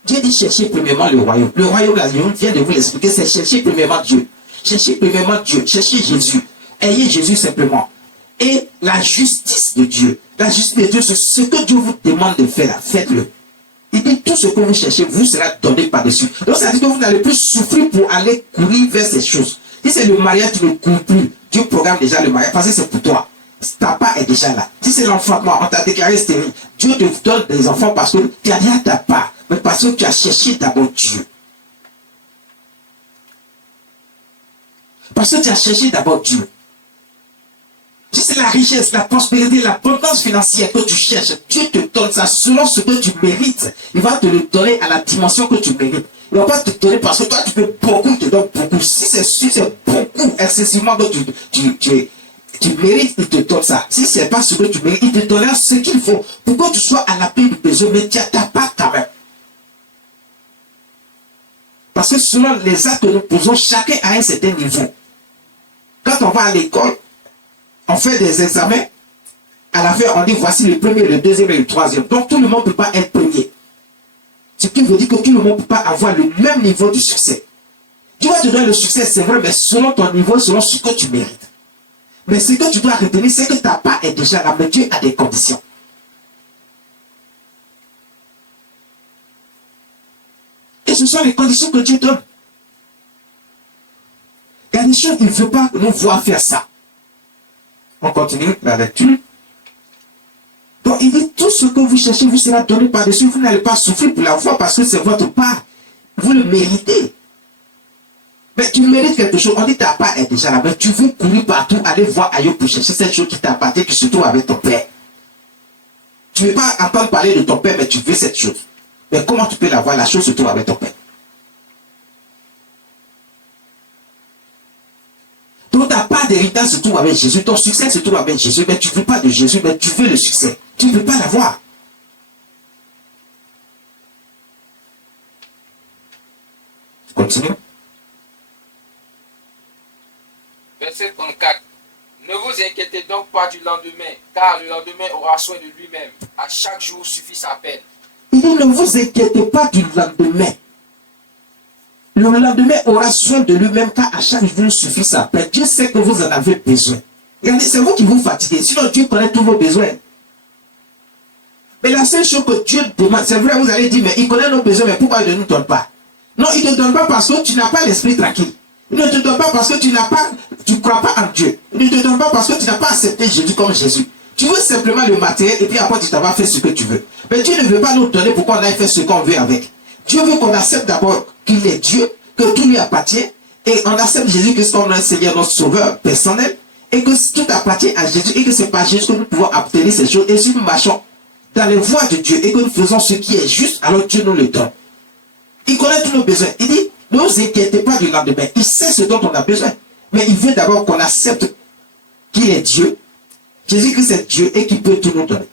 Dieu dit cherchez premièrement le royaume. Le royaume, là, je viens de vous l'expliquer, c'est chercher premièrement Dieu. Cherchez premièrement Dieu. Cherchez Jésus. Ayez Jésus simplement. Et la justice de Dieu. La justice de Dieu, c'est ce que Dieu vous demande de faire là. Faites-le. Il dit tout ce que vous cherchez vous sera donné par-dessus. Donc ça veut dire que vous n'allez plus souffrir pour aller courir vers ces choses. Si c'est le mariage, tu ne cours plus. Dieu programme déjà le mariage parce que c'est pour toi. Ta part est déjà là. Si c'est l'enfantement, on t'a déclaré stérile. Dieu te donne des enfants parce que tu as déjà ta part. Mais parce que tu as cherché d'abord Dieu. Parce que tu as cherché d'abord Dieu. Si c'est la richesse, la prospérité, l'abondance financière que tu cherches, Dieu te donne ça selon ce que tu mérites. Il va te le donner à la dimension que tu mérites. Il ne va pas te donner parce que toi tu peux beaucoup, il te donne beaucoup. Si c'est beaucoup, excessivement que tu mérites, il te donne ça. Si ce n'est pas ce que tu mérites, il te donnera ce qu'il faut pour que tu sois à la paix du besoin, mais tu n'as pas quand même. Parce que selon les actes que nous posons, chacun à un certain niveau. Quand on va à l'école, on fait des examens, à la fin on dit voici le premier, le deuxième et le troisième. Donc tout le monde ne peut pas être premier. Ce qui veut dire que tout le monde ne peut pas avoir le même niveau de succès. Dieu va te donner le succès, c'est vrai, mais selon ton niveau, selon ce que tu mérites. Mais ce que tu dois retenir, c'est que ta part est déjà là, mais Dieu a des conditions. Et ce sont les conditions que Dieu donne. Il y a des choses, il ne veut pas nous voir faire ça. On continue la lecture. Donc il dit, tout ce que vous cherchez vous sera donné par-dessus. Vous n'allez pas souffrir pour l'avoir parce que c'est votre part. Vous le méritez. Mais tu mérites quelque chose. On dit ta part est déjà là. Mais tu veux courir partout, aller voir ailleurs pour chercher cette chose qui t'appartient, qui se trouve avec ton père. Tu ne veux pas entendre parler de ton père, mais tu veux cette chose. Mais comment tu peux l'avoir? La chose se trouve avec ton père. Donc ta part d'héritage se trouve avec Jésus, ton succès se trouve avec Jésus, mais tu ne veux pas de Jésus, mais tu veux le succès. Tu ne veux pas l'avoir. Continue. Verset 34. Ne vous inquiétez donc pas du lendemain, car le lendemain aura soin de lui-même. À chaque jour suffit sa peine. Il dit, ne vous inquiétez pas du lendemain. Le lendemain aura soin de lui-même, car à chaque jour suffit sa peine. Dieu sait que vous en avez besoin. Regardez, c'est vous qui vous fatiguez. Sinon, Dieu connaît tous vos besoins. Mais la seule chose que Dieu demande, c'est vrai, vous allez dire, mais il connaît nos besoins, mais pourquoi il ne nous donne pas? Non, il ne te donne pas parce que tu n'as pas l'esprit tranquille. Il ne te donne pas parce que tu ne crois pas en Dieu. Il ne te donne pas parce que tu n'as pas accepté Jésus comme Jésus. Tu veux simplement le matériel et puis après tu t'en vas faire ce que tu veux. Mais Dieu ne veut pas nous donner pour qu'on aille faire ce qu'on veut avec. Dieu veut qu'on accepte d'abord qu'il est Dieu, que tout lui appartient, et on accepte Jésus-Christ comme notre Seigneur, notre Sauveur personnel, et que tout appartient à Jésus, et que c'est par Jésus que nous pouvons obtenir ces choses. Et si nous marchons dans les voies de Dieu, et que nous faisons ce qui est juste, alors Dieu nous le donne. Il connaît tous nos besoins. Il dit, ne vous inquiétez pas du lendemain. Il sait ce dont on a besoin. Mais il veut d'abord qu'on accepte qu'il est Dieu. Jésus-Christ est Dieu et qu'il peut tout nous donner.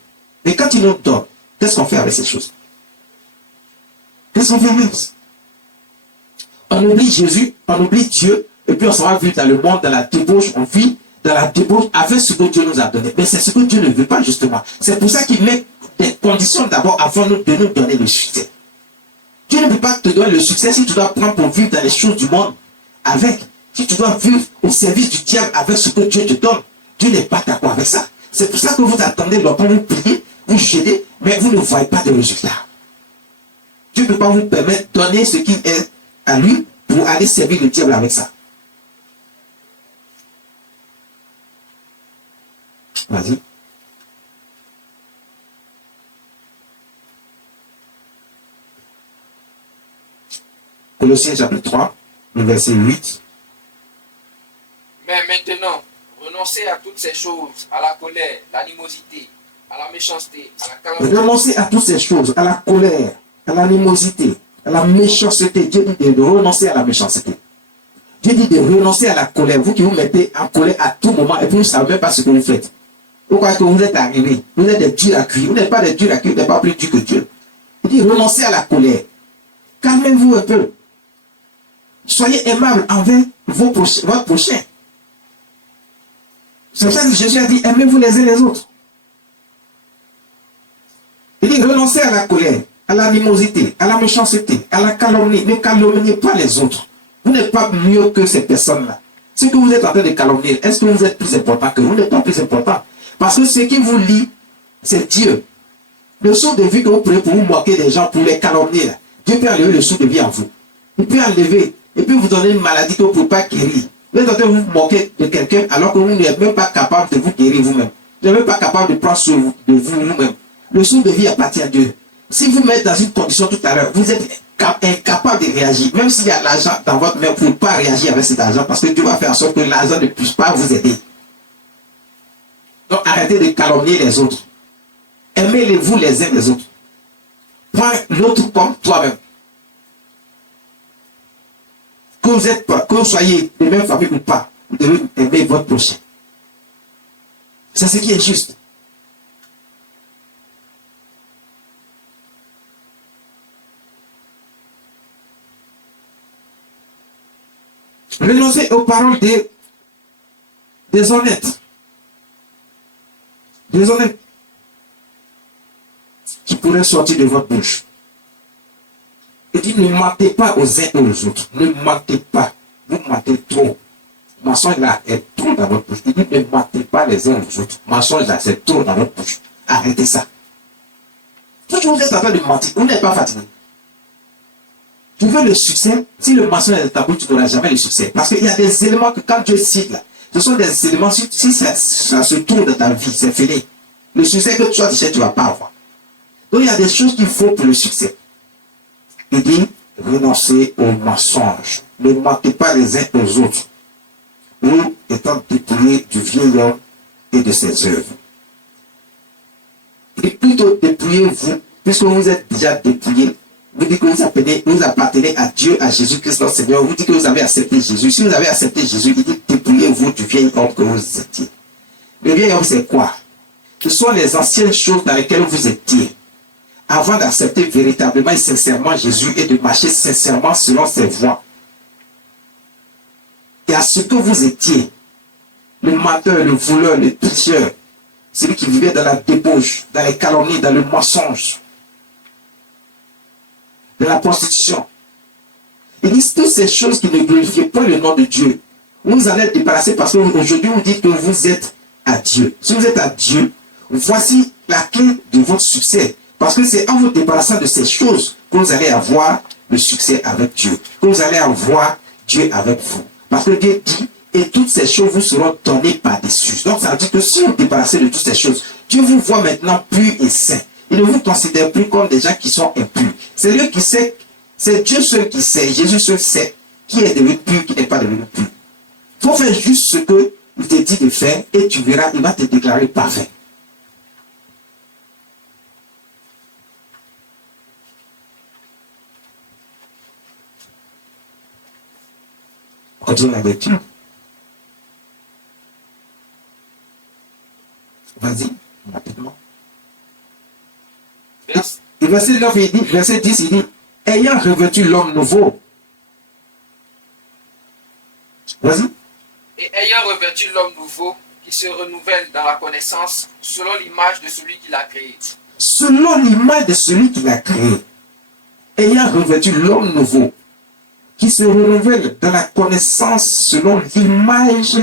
Mais quand il nous donne, qu'est-ce qu'on fait avec ces choses? Qu'est-ce qu'on fait avec ça? On oublie Jésus, on oublie Dieu, et puis on s'en va vivre dans le monde, dans la débauche, on vit dans la débauche avec ce que Dieu nous a donné. Mais c'est ce que Dieu ne veut pas, justement. C'est pour ça qu'il met des conditions d'abord avant de nous donner le succès. Dieu ne peut pas te donner le succès si tu dois prendre pour vivre dans les choses du monde avec. Si tu dois vivre au service du diable avec ce que Dieu te donne. Dieu n'est pas d'accord avec ça. C'est pour ça que vous attendez longtemps, vous priez, vous jeûnez, mais vous ne voyez pas de résultats. Dieu ne peut pas vous permettre de donner ce qui est à lui pour aller servir le diable avec ça. Vas-y. Colossiens chapitre 3, le verset 8. Mais maintenant, renoncez à toutes ces choses, à la colère, l'animosité, à la méchanceté, à la calomnie. Renoncez à toutes ces choses, à la colère, à l'animosité, à la méchanceté. Dieu dit de renoncer à la méchanceté. Dieu dit de renoncer à la colère. Vous qui vous mettez en colère à tout moment et puis vous ne savez même pas ce que vous faites. Vous croyez que vous êtes arrivé. Vous êtes des durs à cuire. Vous n'êtes pas des durs à cuire, vous n'êtes pas plus dur que Dieu. Il dit renoncez à la colère. Calmez-vous un peu. Soyez aimable envers votre prochain. C'est pour ça que Jésus a dit aimez-vous les uns les autres. Il dit renoncez à la colère, à l'animosité, à la méchanceté, à la calomnie. Ne calomniez pas les autres. Vous n'êtes pas mieux que ces personnes-là. Ce que vous êtes en train de calomnier, est-ce que vous êtes plus important que vous? Vous n'êtes pas plus important. Parce que ce qui vous lie, c'est Dieu. Le sceau de vie que vous prenez pour vous moquer des gens, pour les calomnier, là, Dieu peut enlever le sceau de vie en vous. Il peut enlever, et puis vous donner une maladie que vous ne pouvez pas guérir. Vous êtes en train de vous moquer de quelqu'un alors que vous n'êtes même pas capable de vous guérir vous-même. Vous n'êtes même pas capable de prendre soin de vous-même. Le sceau de vie appartient à Dieu. Si vous mettez dans une condition tout à l'heure, vous êtes incapable de réagir. Même s'il y a l'argent dans votre main, vous ne pouvez pas réagir avec cet argent parce que Dieu va faire en sorte que l'argent ne puisse pas vous aider. Donc arrêtez de calomnier les autres. Aimez-les-vous les uns les autres. Prends l'autre comme toi-même. Que vous soyez de même famille ou pas, vous devez aimer votre prochain. C'est ce qui est juste. Renoncez aux paroles des honnêtes. Des honnêtes qui pourraient sortir de votre bouche. Il dit ne mentez pas aux uns et aux autres. Ne mentez pas. Vous mentez trop. Mensonge là est trop dans votre bouche. Il dit ne mentez pas les uns aux autres. Mensonge là c'est trop dans votre bouche. Arrêtez ça. Quand vous êtes en train de mentir, vous n'êtes pas fatigué. Tu veux le succès, si le mensonge est dans ta bouche, tu n'auras jamais le succès. Parce qu'il y a des éléments que quand Dieu cite là, ce sont des éléments, si ça se trouve dans ta vie, c'est fini. Le succès que tu as dit, tu ne vas pas avoir. Donc il y a des choses qu'il faut pour le succès. Il dit, renoncez aux mensonges. Ne mentez pas les uns aux autres. Ou étant dépouillés du vieil homme et de ses œuvres. Et plutôt dépouillez-vous, puisque vous êtes déjà dépouillés. Vous dites que vous appartenez à Dieu, à Jésus-Christ notre Seigneur. Vous dites que vous avez accepté Jésus. Si vous avez accepté Jésus, il dit dépouillez-vous du vieil homme que vous étiez. Le vieil homme, c'est quoi? Ce sont les anciennes choses dans lesquelles vous étiez. Avant d'accepter véritablement et sincèrement Jésus et de marcher sincèrement selon ses voies. Et à ce que vous étiez, le menteur, le voleur, le tricheur, celui qui vivait dans la débauche, dans les calomnies, dans le mensonge, dans la prostitution. Il dit toutes ces choses qui ne glorifient pas le nom de Dieu. Vous en êtes débarrassés parce qu'aujourd'hui vous dites que vous êtes à Dieu. Si vous êtes à Dieu, voici la clé de votre succès. Parce que c'est en vous débarrassant de ces choses que vous allez avoir le succès avec Dieu. Que vous allez avoir Dieu avec vous. Parce que Dieu dit, et toutes ces choses vous seront données par-dessus. Donc ça veut dire que si vous vous débarrassez de toutes ces choses, Dieu vous voit maintenant pur et saint. Il ne vous considère plus comme des gens qui sont impurs. C'est lui qui sait, c'est Dieu seul qui sait, Jésus seul sait qui est devenu pur, qui n'est pas devenu pur. Il faut faire juste ce que il te dit de faire et tu verras, il va te déclarer parfait. Continue la lecture. Vas-y, rapidement. Et verset 9, il dit, verset 10, il dit, ayant revêtu l'homme nouveau. Vas-y. Et ayant revêtu l'homme nouveau, qui se renouvelle dans la connaissance, selon l'image de celui qui l'a créé. Selon l'image de celui qui l'a créé. Ayant revêtu l'homme nouveau, qui se renouvelle dans la connaissance selon l'image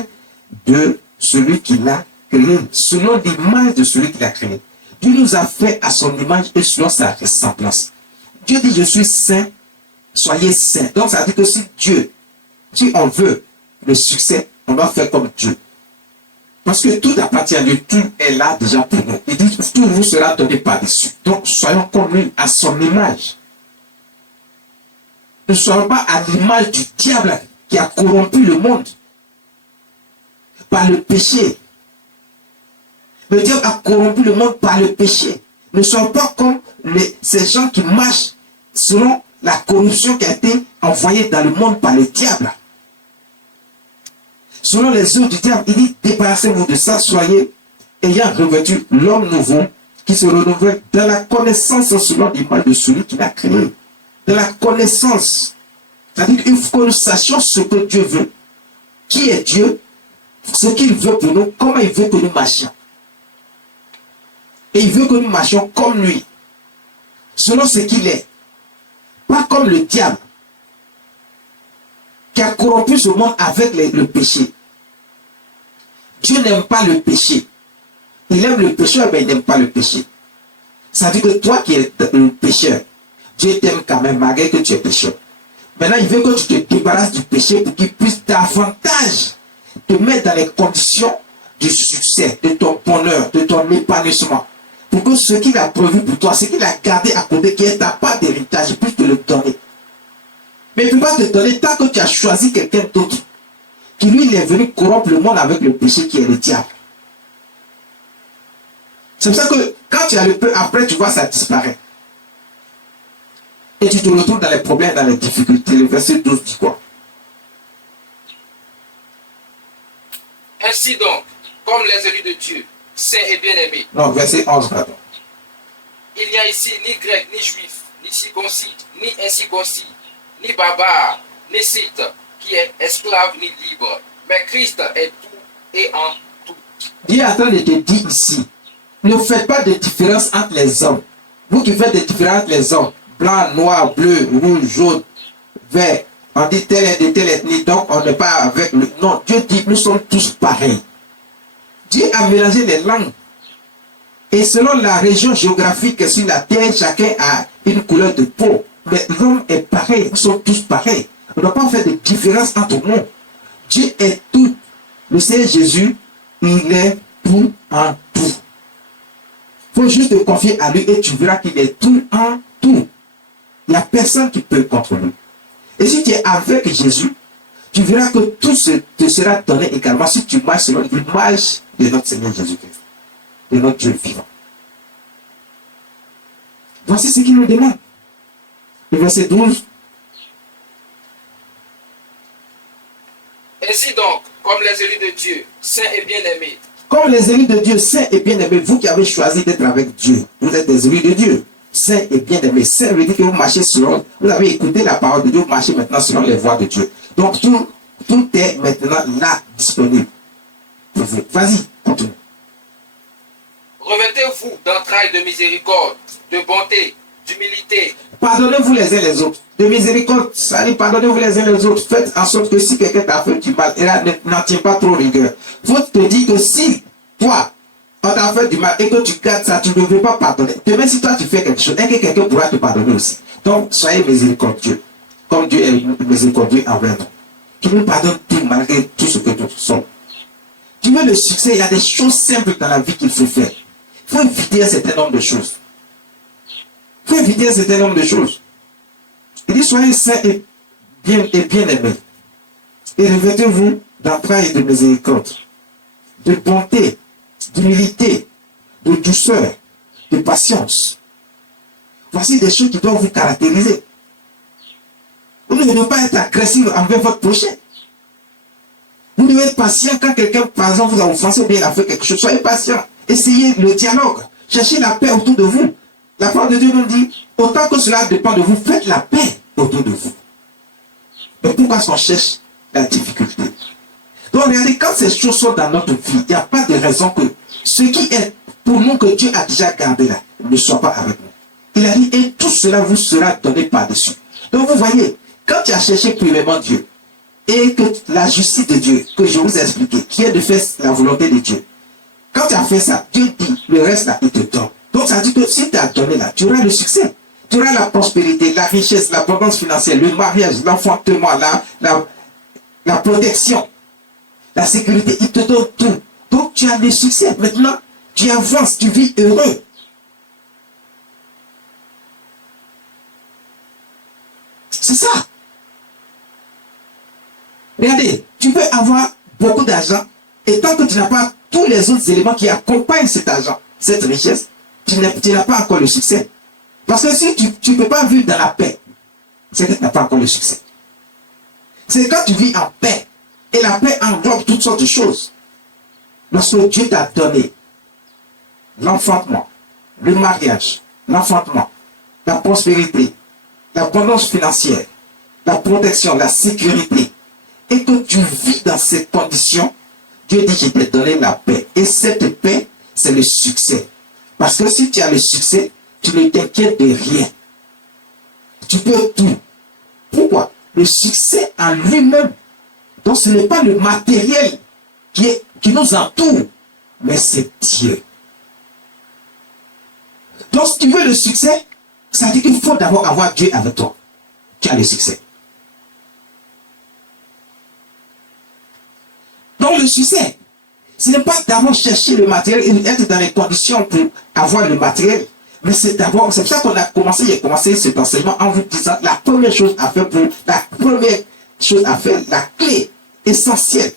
de celui qui l'a créé. Selon l'image de celui qui l'a créé. Dieu nous a fait à son image et selon sa ressemblance. Dieu dit, je suis saint, soyez saints. Donc ça veut dire que si on veut le succès, on doit faire comme Dieu. Parce que tout appartient à Dieu, tout est là déjà pour nous. Il dit, tout vous sera donné par-dessus. Donc soyons comme lui, à son image. Ne soyons pas à l'image du diable qui a corrompu le monde par le péché. Le diable a corrompu le monde par le péché. Ne soyons pas comme ces gens qui marchent selon la corruption qui a été envoyée dans le monde par le diable. Selon les œuvres du diable, il dit, débarrassez-vous de ça, soyez ayant revêtu l'homme nouveau qui se renouvelle dans la connaissance selon l'image de celui qui l'a créé. De la connaissance. C'est-à-dire qu'il faut que nous sachions ce que Dieu veut. Qui est Dieu? Ce qu'il veut pour nous, comment il veut que nous marchions. Et il veut que nous marchions comme lui. Selon ce qu'il est. Pas comme le diable. Qui a corrompu ce monde avec le péché. Dieu n'aime pas le péché. Il aime le pécheur, mais il n'aime pas le péché. Ça veut dire que toi qui es le pécheur, Dieu t'aime quand même malgré que tu es pécheur. Maintenant, il veut que tu te débarrasses du péché pour qu'il puisse davantage te mettre dans les conditions du succès, de ton bonheur, de ton épanouissement. Pour que ce qu'il a prévu pour toi, ce qu'il a gardé à côté, qui est ta part d'héritage, il puisse te le donner. Mais il ne peut pas te donner tant que tu as choisi quelqu'un d'autre. Qui lui, il est venu corrompre le monde avec le péché qui est le diable. C'est pour ça que quand tu as le peu, après tu vois ça disparaît. Et tu te retrouves dans les problèmes, dans les difficultés. Le verset 12 dit quoi? Ainsi donc, comme les élus de Dieu, saints et bien-aimés. Non, verset 11, pardon. Il n'y a ici ni grec, ni juif, ni circoncis, ni incirconcis, ni barbare, ni scythe, qui est esclave ni libre. Mais Christ est tout et en tout. Dieu est en train de te dire ici, ne faites pas de différence entre les hommes. Vous qui faites des différences entre les hommes, blanc, noir, bleu, rouge, jaune, vert, on dit tel est de telle ethnie, donc on n'est pas avec le... Non, Dieu dit, nous sommes tous pareils. Dieu a mélangé les langues. Et selon la région géographique sur la terre, chacun a une couleur de peau. Mais l'homme est pareil, nous sommes tous pareils. On ne doit pas faire de différence entre nous. Dieu est tout. Le Seigneur Jésus, il est tout en tout. Il faut juste te confier à lui et tu verras qu'il est tout en tout. Il n'y a personne qui peut contre lui. Et si tu es avec Jésus, tu verras que tout te sera donné également si tu marches selon l'image de notre Seigneur Jésus-Christ, de notre Dieu vivant. Voici ce qu'il nous demande. Le verset 12. Ainsi donc, comme les élus de Dieu, saints et bien-aimés. Comme les élus de Dieu, saints et bien-aimés, vous qui avez choisi d'être avec Dieu, vous êtes des élus de Dieu, saints et bien-aimés. Saints veut dire que vous marchez selon, vous avez écouté la parole de Dieu, vous marchez maintenant selon les voies de Dieu. Donc tout est maintenant là, disponible pour vous. Vas-y, continue. Revêtez-vous d'entrailles de miséricorde, de bonté, d'humilité. Pardonnez-vous les uns les autres. De miséricorde, ça dit pardonnez-vous les uns les autres. Faites en sorte que si quelqu'un t'a fait du mal, et là, n'en tiens pas trop rigueur. Faut te dire que si toi, on t'a fait du mal et que tu gardes ça, tu ne veux pas pardonner. Demain, si toi tu fais quelque chose, et que quelqu'un pourra te pardonner aussi. Donc, soyez miséricordieux. Comme Dieu est miséricordieux envers nous. Qui nous pardonne tout malgré tout ce que nous sommes. Tu veux le succès, il y a des choses simples dans la vie qu'il faut faire. Il faut éviter un certain nombre de choses. Il faut éviter un certain nombre de choses. Il dit, soyez saints et bien-aimés. Et revêtez-vous d'entrailles et de miséricorde, de bonté, d'humilité, de douceur, de patience. Voici des choses qui doivent vous caractériser. Vous ne devez pas être agressif envers votre prochain. Vous devez être patient quand quelqu'un, par exemple, vous a offensé ou bien il a fait quelque chose. Soyez patient. Essayez le dialogue. Cherchez la paix autour de vous. La parole de Dieu nous dit, autant que cela dépend de vous, faites la paix autour de vous. Mais pourquoi est-ce qu'on cherche la difficulté? Donc regardez, quand ces choses sont dans notre vie, il n'y a pas de raison que ce qui est pour nous que Dieu a déjà gardé là ne soit pas avec nous. Il a dit, et tout cela vous sera donné par-dessus. Donc vous voyez, quand tu as cherché premièrement Dieu, et que la justice de Dieu, que je vous ai expliqué, qui est de faire la volonté de Dieu, quand tu as fait ça, Dieu dit, le reste là, il te donne. Donc ça dit que si tu as donné là, tu auras le succès. Tu auras la prospérité, la richesse, l'abondance financière, le mariage, l'enfantement, la protection, la sécurité. Il te donne tout. Donc tu as le succès. Maintenant, tu avances, tu vis heureux. C'est ça. Regardez, tu peux avoir beaucoup d'argent et tant que tu n'as pas tous les autres éléments qui accompagnent cet argent, cette richesse, tu n'as pas encore le succès. Parce que si tu ne peux pas vivre dans la paix, c'est que tu n'as pas encore le succès. C'est quand tu vis en paix. Et la paix englobe toutes sortes de choses. Lorsque Dieu t'a donné l'enfantement, le mariage, l'enfantement, la prospérité, l'abondance financière, la protection, la sécurité, et que tu vis dans ces conditions, Dieu dit, je t'ai donné la paix. Et cette paix, c'est le succès. Parce que si tu as le succès, tu ne t'inquiètes de rien. Tu peux tout. Pourquoi? Le succès en lui-même. Donc ce n'est pas le matériel qui nous entoure, mais c'est Dieu. Donc si tu veux le succès, ça dit qu'il faut d'abord avoir Dieu avec toi. Tu as le succès. Donc le succès, ce n'est pas d'abord chercher le matériel et être dans les conditions pour avoir le matériel. Mais c'est d'abord, c'est pour ça qu'on a commencé, j'ai commencé cet enseignement en vous disant la première chose à faire la clé essentielle,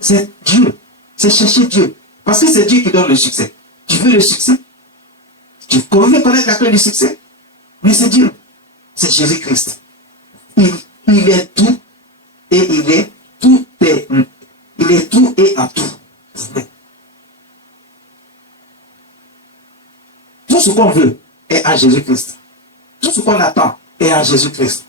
c'est Dieu. C'est chercher Dieu. Parce que c'est Dieu qui donne le succès. Tu veux le succès? Tu veux connaître la clé du succès? Mais c'est Dieu. C'est Jésus-Christ. Il est tout et il est tout et en tout. Tout ce qu'on veut est en Jésus-Christ. Tout ce qu'on attend est en Jésus-Christ.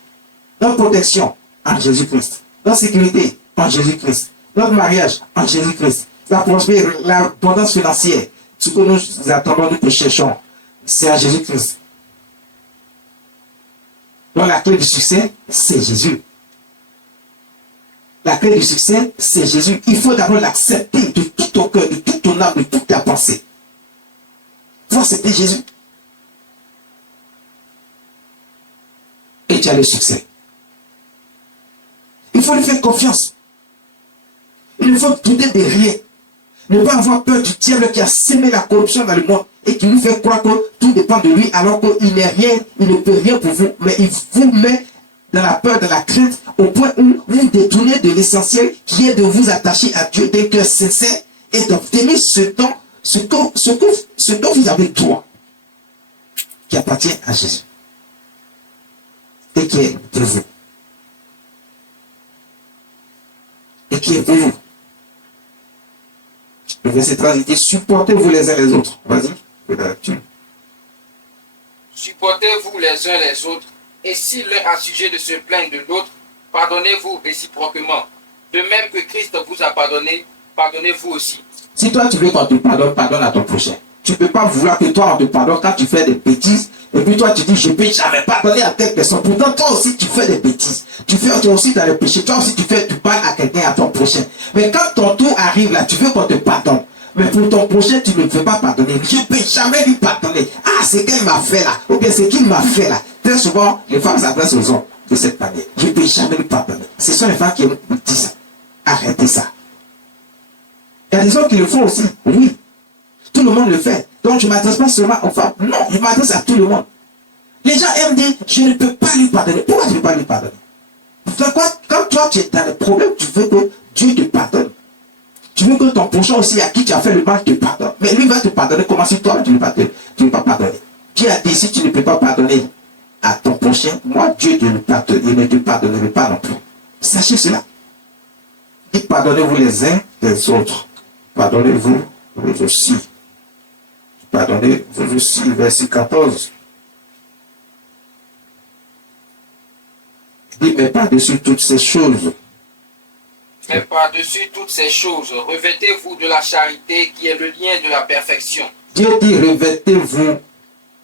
Notre protection en Jésus-Christ. Notre sécurité en Jésus-Christ. Notre mariage en Jésus-Christ. La prospérité, l'abondance financière, ce que nous attendons, nous que cherchons, c'est en Jésus-Christ. Donc la clé du succès, c'est Jésus. La clé du succès, c'est Jésus. Il faut d'abord l'accepter de tout ton cœur, de toute ton âme, de toute ta pensée. Il faut accepter Jésus. Et tu as le succès. Il faut lui faire confiance. Il ne faut douter de rien. Ne pas avoir peur du diable qui a sémé la corruption dans le monde et qui nous fait croire que tout dépend de lui alors qu'il n'est rien, il ne peut rien pour vous, mais il vous met dans la peur, dans la crainte, au point où vous détournez de l'essentiel qui est de vous attacher à Dieu d'un cœur sincère et d'obtenir ce dont vous avez droit, qui appartient à Jésus et qui est de vous. Et qui est pour vous. Le verset 13 dit, supportez-vous les uns les autres. Vas-y, fais la lecture. Supportez-vous les uns les autres, et si l'un a sujet de se plaindre de l'autre, pardonnez-vous réciproquement. De même que Christ vous a pardonné, pardonnez-vous aussi. Si toi tu veux qu'on te pardonne, pardonne à ton prochain. Tu ne peux pas vouloir que toi on te pardonne quand tu fais des bêtises, et puis toi tu dis je ne peux jamais pardonner à telle personne. Pourtant toi aussi tu fais des bêtises. Tu es aussi dans le péché, toi aussi tu parles à quelqu'un, à ton prochain. Mais quand ton tour arrive là, tu veux qu'on te pardonne. Mais pour ton prochain, tu ne veux pas pardonner. Je ne peux jamais lui pardonner. Ah, c'est qu'elle m'a fait là. Ou bien c'est qu'il m'a fait là. Très souvent, les femmes s'adressent aux hommes de cette manière. Je ne peux jamais lui pardonner. Ce sont les femmes qui me disent ça. Arrêtez ça. Il y a des hommes qui le font aussi. Oui. Tout le monde le fait. Donc je ne m'adresse pas seulement aux femmes. Non, je m'adresse à tout le monde. Les gens aiment dire, je ne peux pas lui pardonner. Pourquoi tu ne peux pas lui pardonner? Quand toi tu es dans le problème, tu veux que Dieu te pardonne. Tu veux que ton prochain aussi, à qui tu as fait le mal, te pardonne. Mais lui va te pardonner. Comment si toi, tu ne veux pas pardonner? Dieu a dit, si tu ne peux pas pardonner à ton prochain, moi, Dieu ne te pardonnerai pas non plus. Sachez cela. Dites, pardonnez-vous les uns les autres. Pardonnez-vous vous aussi. Pardonnez-vous aussi. Verset 14. Dit, mais par-dessus toutes ces choses, Mais par-dessus toutes ces choses, revêtez-vous de la charité qui est le lien de la perfection. Dieu dit revêtez-vous.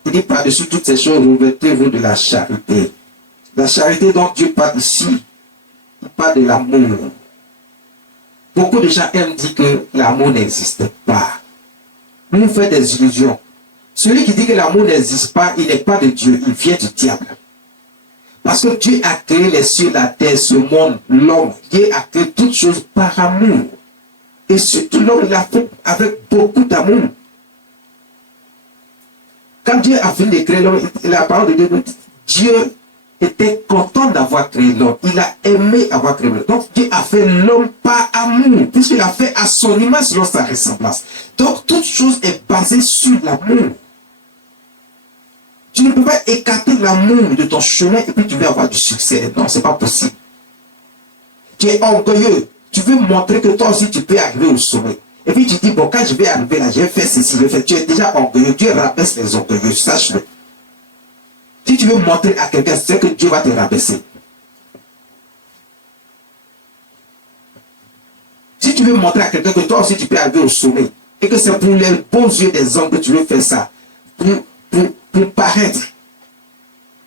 Il dit par-dessus toutes ces choses, revêtez-vous de la charité. La charité dont Dieu parle ici, il parle de l'amour. Beaucoup de gens aiment dire que l'amour n'existe pas. Nous faisons des illusions. Celui qui dit que l'amour n'existe pas, il n'est pas de Dieu, il vient du diable. Parce que Dieu a créé les cieux, la terre, ce monde, l'homme. Dieu a créé toutes choses par amour. Et surtout l'homme, il l'a fait avec beaucoup d'amour. Quand Dieu a fini de créer l'homme, la parole de Dieu nous dit, Dieu était content d'avoir créé l'homme. Il a aimé avoir créé l'homme. Donc Dieu a fait l'homme par amour, puisqu'il a fait à son image selon sa ressemblance. Donc toute chose est basée sur l'amour. Tu ne peux pas écarter l'amour de ton chemin et puis tu veux avoir du succès. Non, ce n'est pas possible. Tu es orgueilleux. Tu veux montrer que toi aussi tu peux arriver au sommet. Et puis tu dis, bon, quand je vais arriver là, je vais faire ceci, je vais faire. Tu es déjà orgueilleux. Dieu rabaisse les orgueilleux, sache-le. Si tu veux montrer à quelqu'un, c'est que Dieu va te rabaisser. Si tu veux montrer à quelqu'un que toi aussi tu peux arriver au sommet, et que c'est pour les beaux yeux des hommes que tu veux faire ça, pour paraître,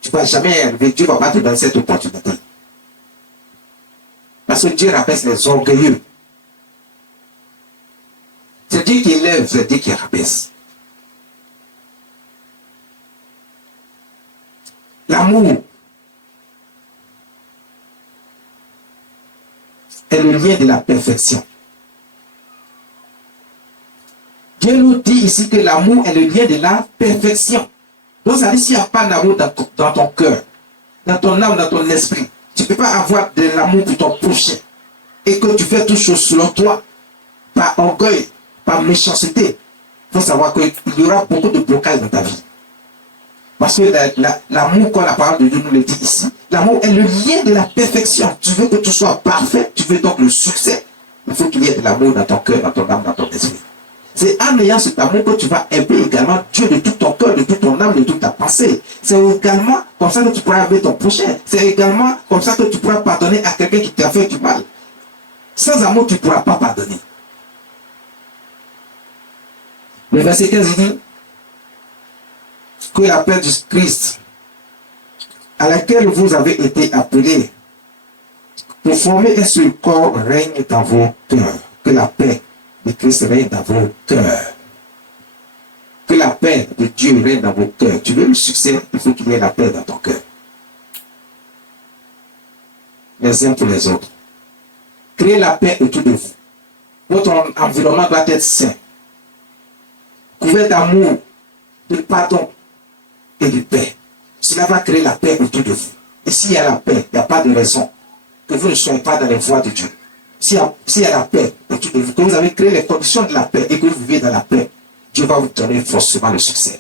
tu ne vas jamais y arriver. Dieu ne va pas te donner cette opportunité. Parce que Dieu rabaisse les orgueilleux. C'est Dieu qui élève, c'est Dieu qui rabaisse. L'amour est le lien de la perfection. Dieu nous dit ici que l'amour est le lien de la perfection. Donc ça dit, s'il n'y a pas d'amour dans ton cœur, dans ton âme, dans ton esprit, tu ne peux pas avoir de l'amour pour ton prochain. Et que tu fais toutes choses selon toi, par orgueil, par méchanceté. Il faut savoir qu'il y aura beaucoup de blocages dans ta vie. Parce que l'amour, comme la parole de Dieu nous le dit ici, l'amour est le lien de la perfection. Tu veux que tu sois parfait, tu veux donc le succès. Il faut qu'il y ait de l'amour dans ton cœur, dans ton âme, dans ton esprit. C'est en ayant cet amour que tu vas aimer également Dieu de tout ton cœur, de toute ton âme, de toute ta pensée. C'est également comme ça que tu pourras aimer ton prochain. C'est également comme ça que tu pourras pardonner à quelqu'un qui t'a fait du mal. Sans amour, tu ne pourras pas pardonner. Le verset 15 dit que la paix du Christ, à laquelle vous avez été appelés, pour former un seul corps, règne dans vos cœurs. Que la paix de Christ règne dans vos cœurs. Que la paix de Dieu règne dans vos cœurs. Tu veux le succès, il faut qu'il y ait la paix dans ton cœur. Les uns pour les autres. Créez la paix autour de vous. Votre environnement doit être sain. Couvert d'amour, de pardon et de paix. Cela va créer la paix autour de vous. Et s'il y a la paix, il n'y a pas de raison que vous ne soyez pas dans les voies de Dieu. S'il y a la paix autour de vous, que vous avez créé les conditions de la paix et que vous vivez dans la paix, Dieu va vous donner forcément le succès.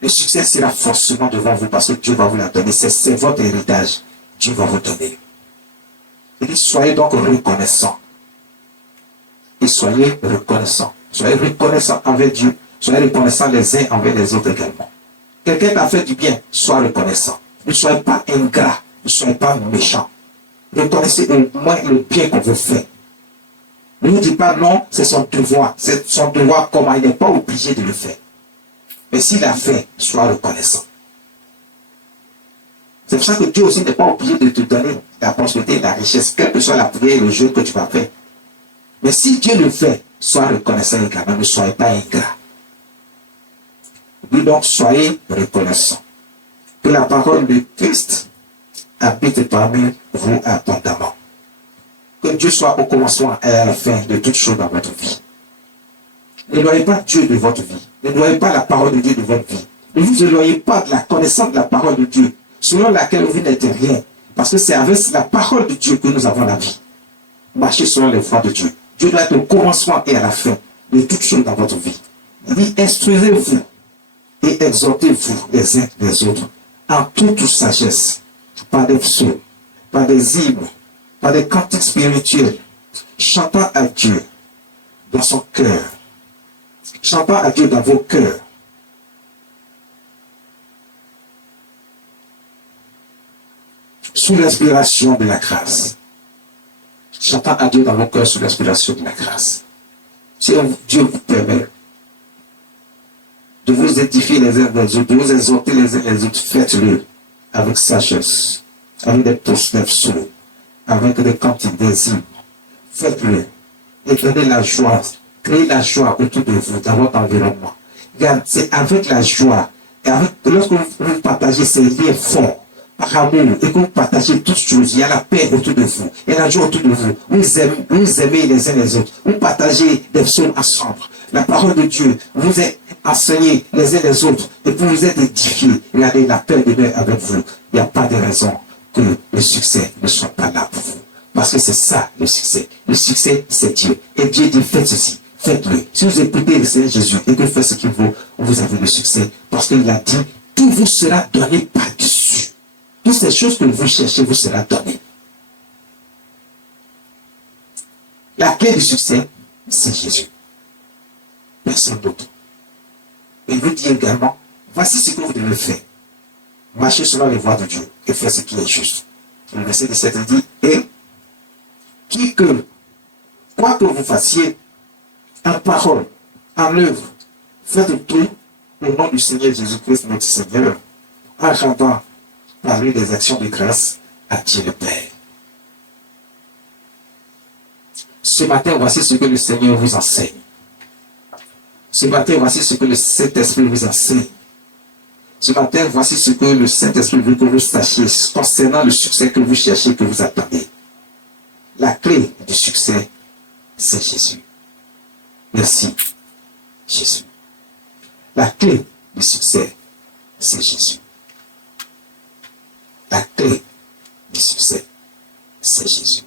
Le succès sera forcément devant vous parce que Dieu va vous la donner. C'est votre héritage. Dieu va vous donner. Il dit, soyez donc reconnaissants. Et soyez reconnaissants. Soyez reconnaissants envers Dieu. Soyez reconnaissants les uns envers les autres également. Quelqu'un t'a fait du bien, sois reconnaissant. Ne soyez pas ingrat. Ne soyez pas méchant. Reconnaissez au moins le bien qu'on vous fait. Ne nous dites pas non, c'est son devoir. C'est son devoir comment il n'est pas obligé de le faire. Mais s'il a fait, sois reconnaissant. C'est pour ça que Dieu aussi n'est pas obligé de te donner la prospérité et la richesse, quelle que soit la prière et le jeu que tu vas faire. Mais si Dieu le fait, sois reconnaissant également, ne soyez pas ingrat. Donc, soyez reconnaissants. Que la parole de Christ habite parmi vous abondamment. Que Dieu soit au commencement et à la fin de toutes choses dans votre vie. N'éloignez pas Dieu de votre vie. N'éloignez pas la parole de Dieu de votre vie. Ne vous éloignez pas de la connaissance de la parole de Dieu, selon laquelle vous n'êtes rien. Parce que c'est avec la parole de Dieu que nous avons la vie. Marchez selon les voies de Dieu. Dieu doit être au commencement et à la fin de toutes choses dans votre vie. Il dit, instruisez-vous et exhortez-vous les uns les autres en toute sagesse, par des psaumes, par des hymnes, par des cantiques spirituels, chantant à Dieu dans son cœur, chantant à Dieu dans vos cœurs. Sous l'inspiration de la grâce. Chantons à Dieu dans vos cœurs sous l'inspiration de la grâce. Si Dieu vous permet de vous édifier les uns les autres, de vous exhorter les uns les autres, faites-le avec sagesse, avec des psaumes, avec des cantiques, des hymnes. Faites-le et donnez la joie, créez la joie autour de vous, dans votre environnement. Regarde, c'est avec la joie, et avec, lorsque vous partagez ces liens forts, par amour, et que vous partagez toutes choses, il y a la paix autour de vous, il y a la joie autour de vous, vous aimez les uns les autres, vous partagez des psaumes ensemble, la parole de Dieu, vous êtes enseignés les uns les autres, et vous vous êtes édifiés, regardez, la paix demeure avec vous, il n'y a pas de raison que le succès ne soit pas là pour vous. Parce que c'est ça le succès. Le succès, c'est Dieu. Et Dieu dit, faites ceci, faites-le. Si vous écoutez le Seigneur Jésus et que vous faites ce qu'il vaut, vous avez le succès. Parce qu'il a dit, tout vous sera donné par-dessus. Toutes ces choses que vous cherchez vous sera donné. La clé du succès, c'est Jésus. Personne d'autre. Et il vous dit également, voici ce que vous devez faire. Marchez selon les voies de Dieu et faites ce qui est juste. Le verset 17 dit, et quoi que vous fassiez, en parole, en œuvre, faites tout au nom du Seigneur Jésus-Christ, notre Seigneur, en rendant par lui des actions de grâce à Dieu le Père. Ce matin, voici ce que le Seigneur vous enseigne. Ce matin, voici ce que le Saint-Esprit vous enseigne. Ce matin, voici ce que le Saint-Esprit veut que vous sachiez concernant le succès que vous cherchez, que vous attendez. La clé du succès, c'est Jésus. Merci, Jésus. La clé du succès, c'est Jésus. La clé du succès, c'est Jésus.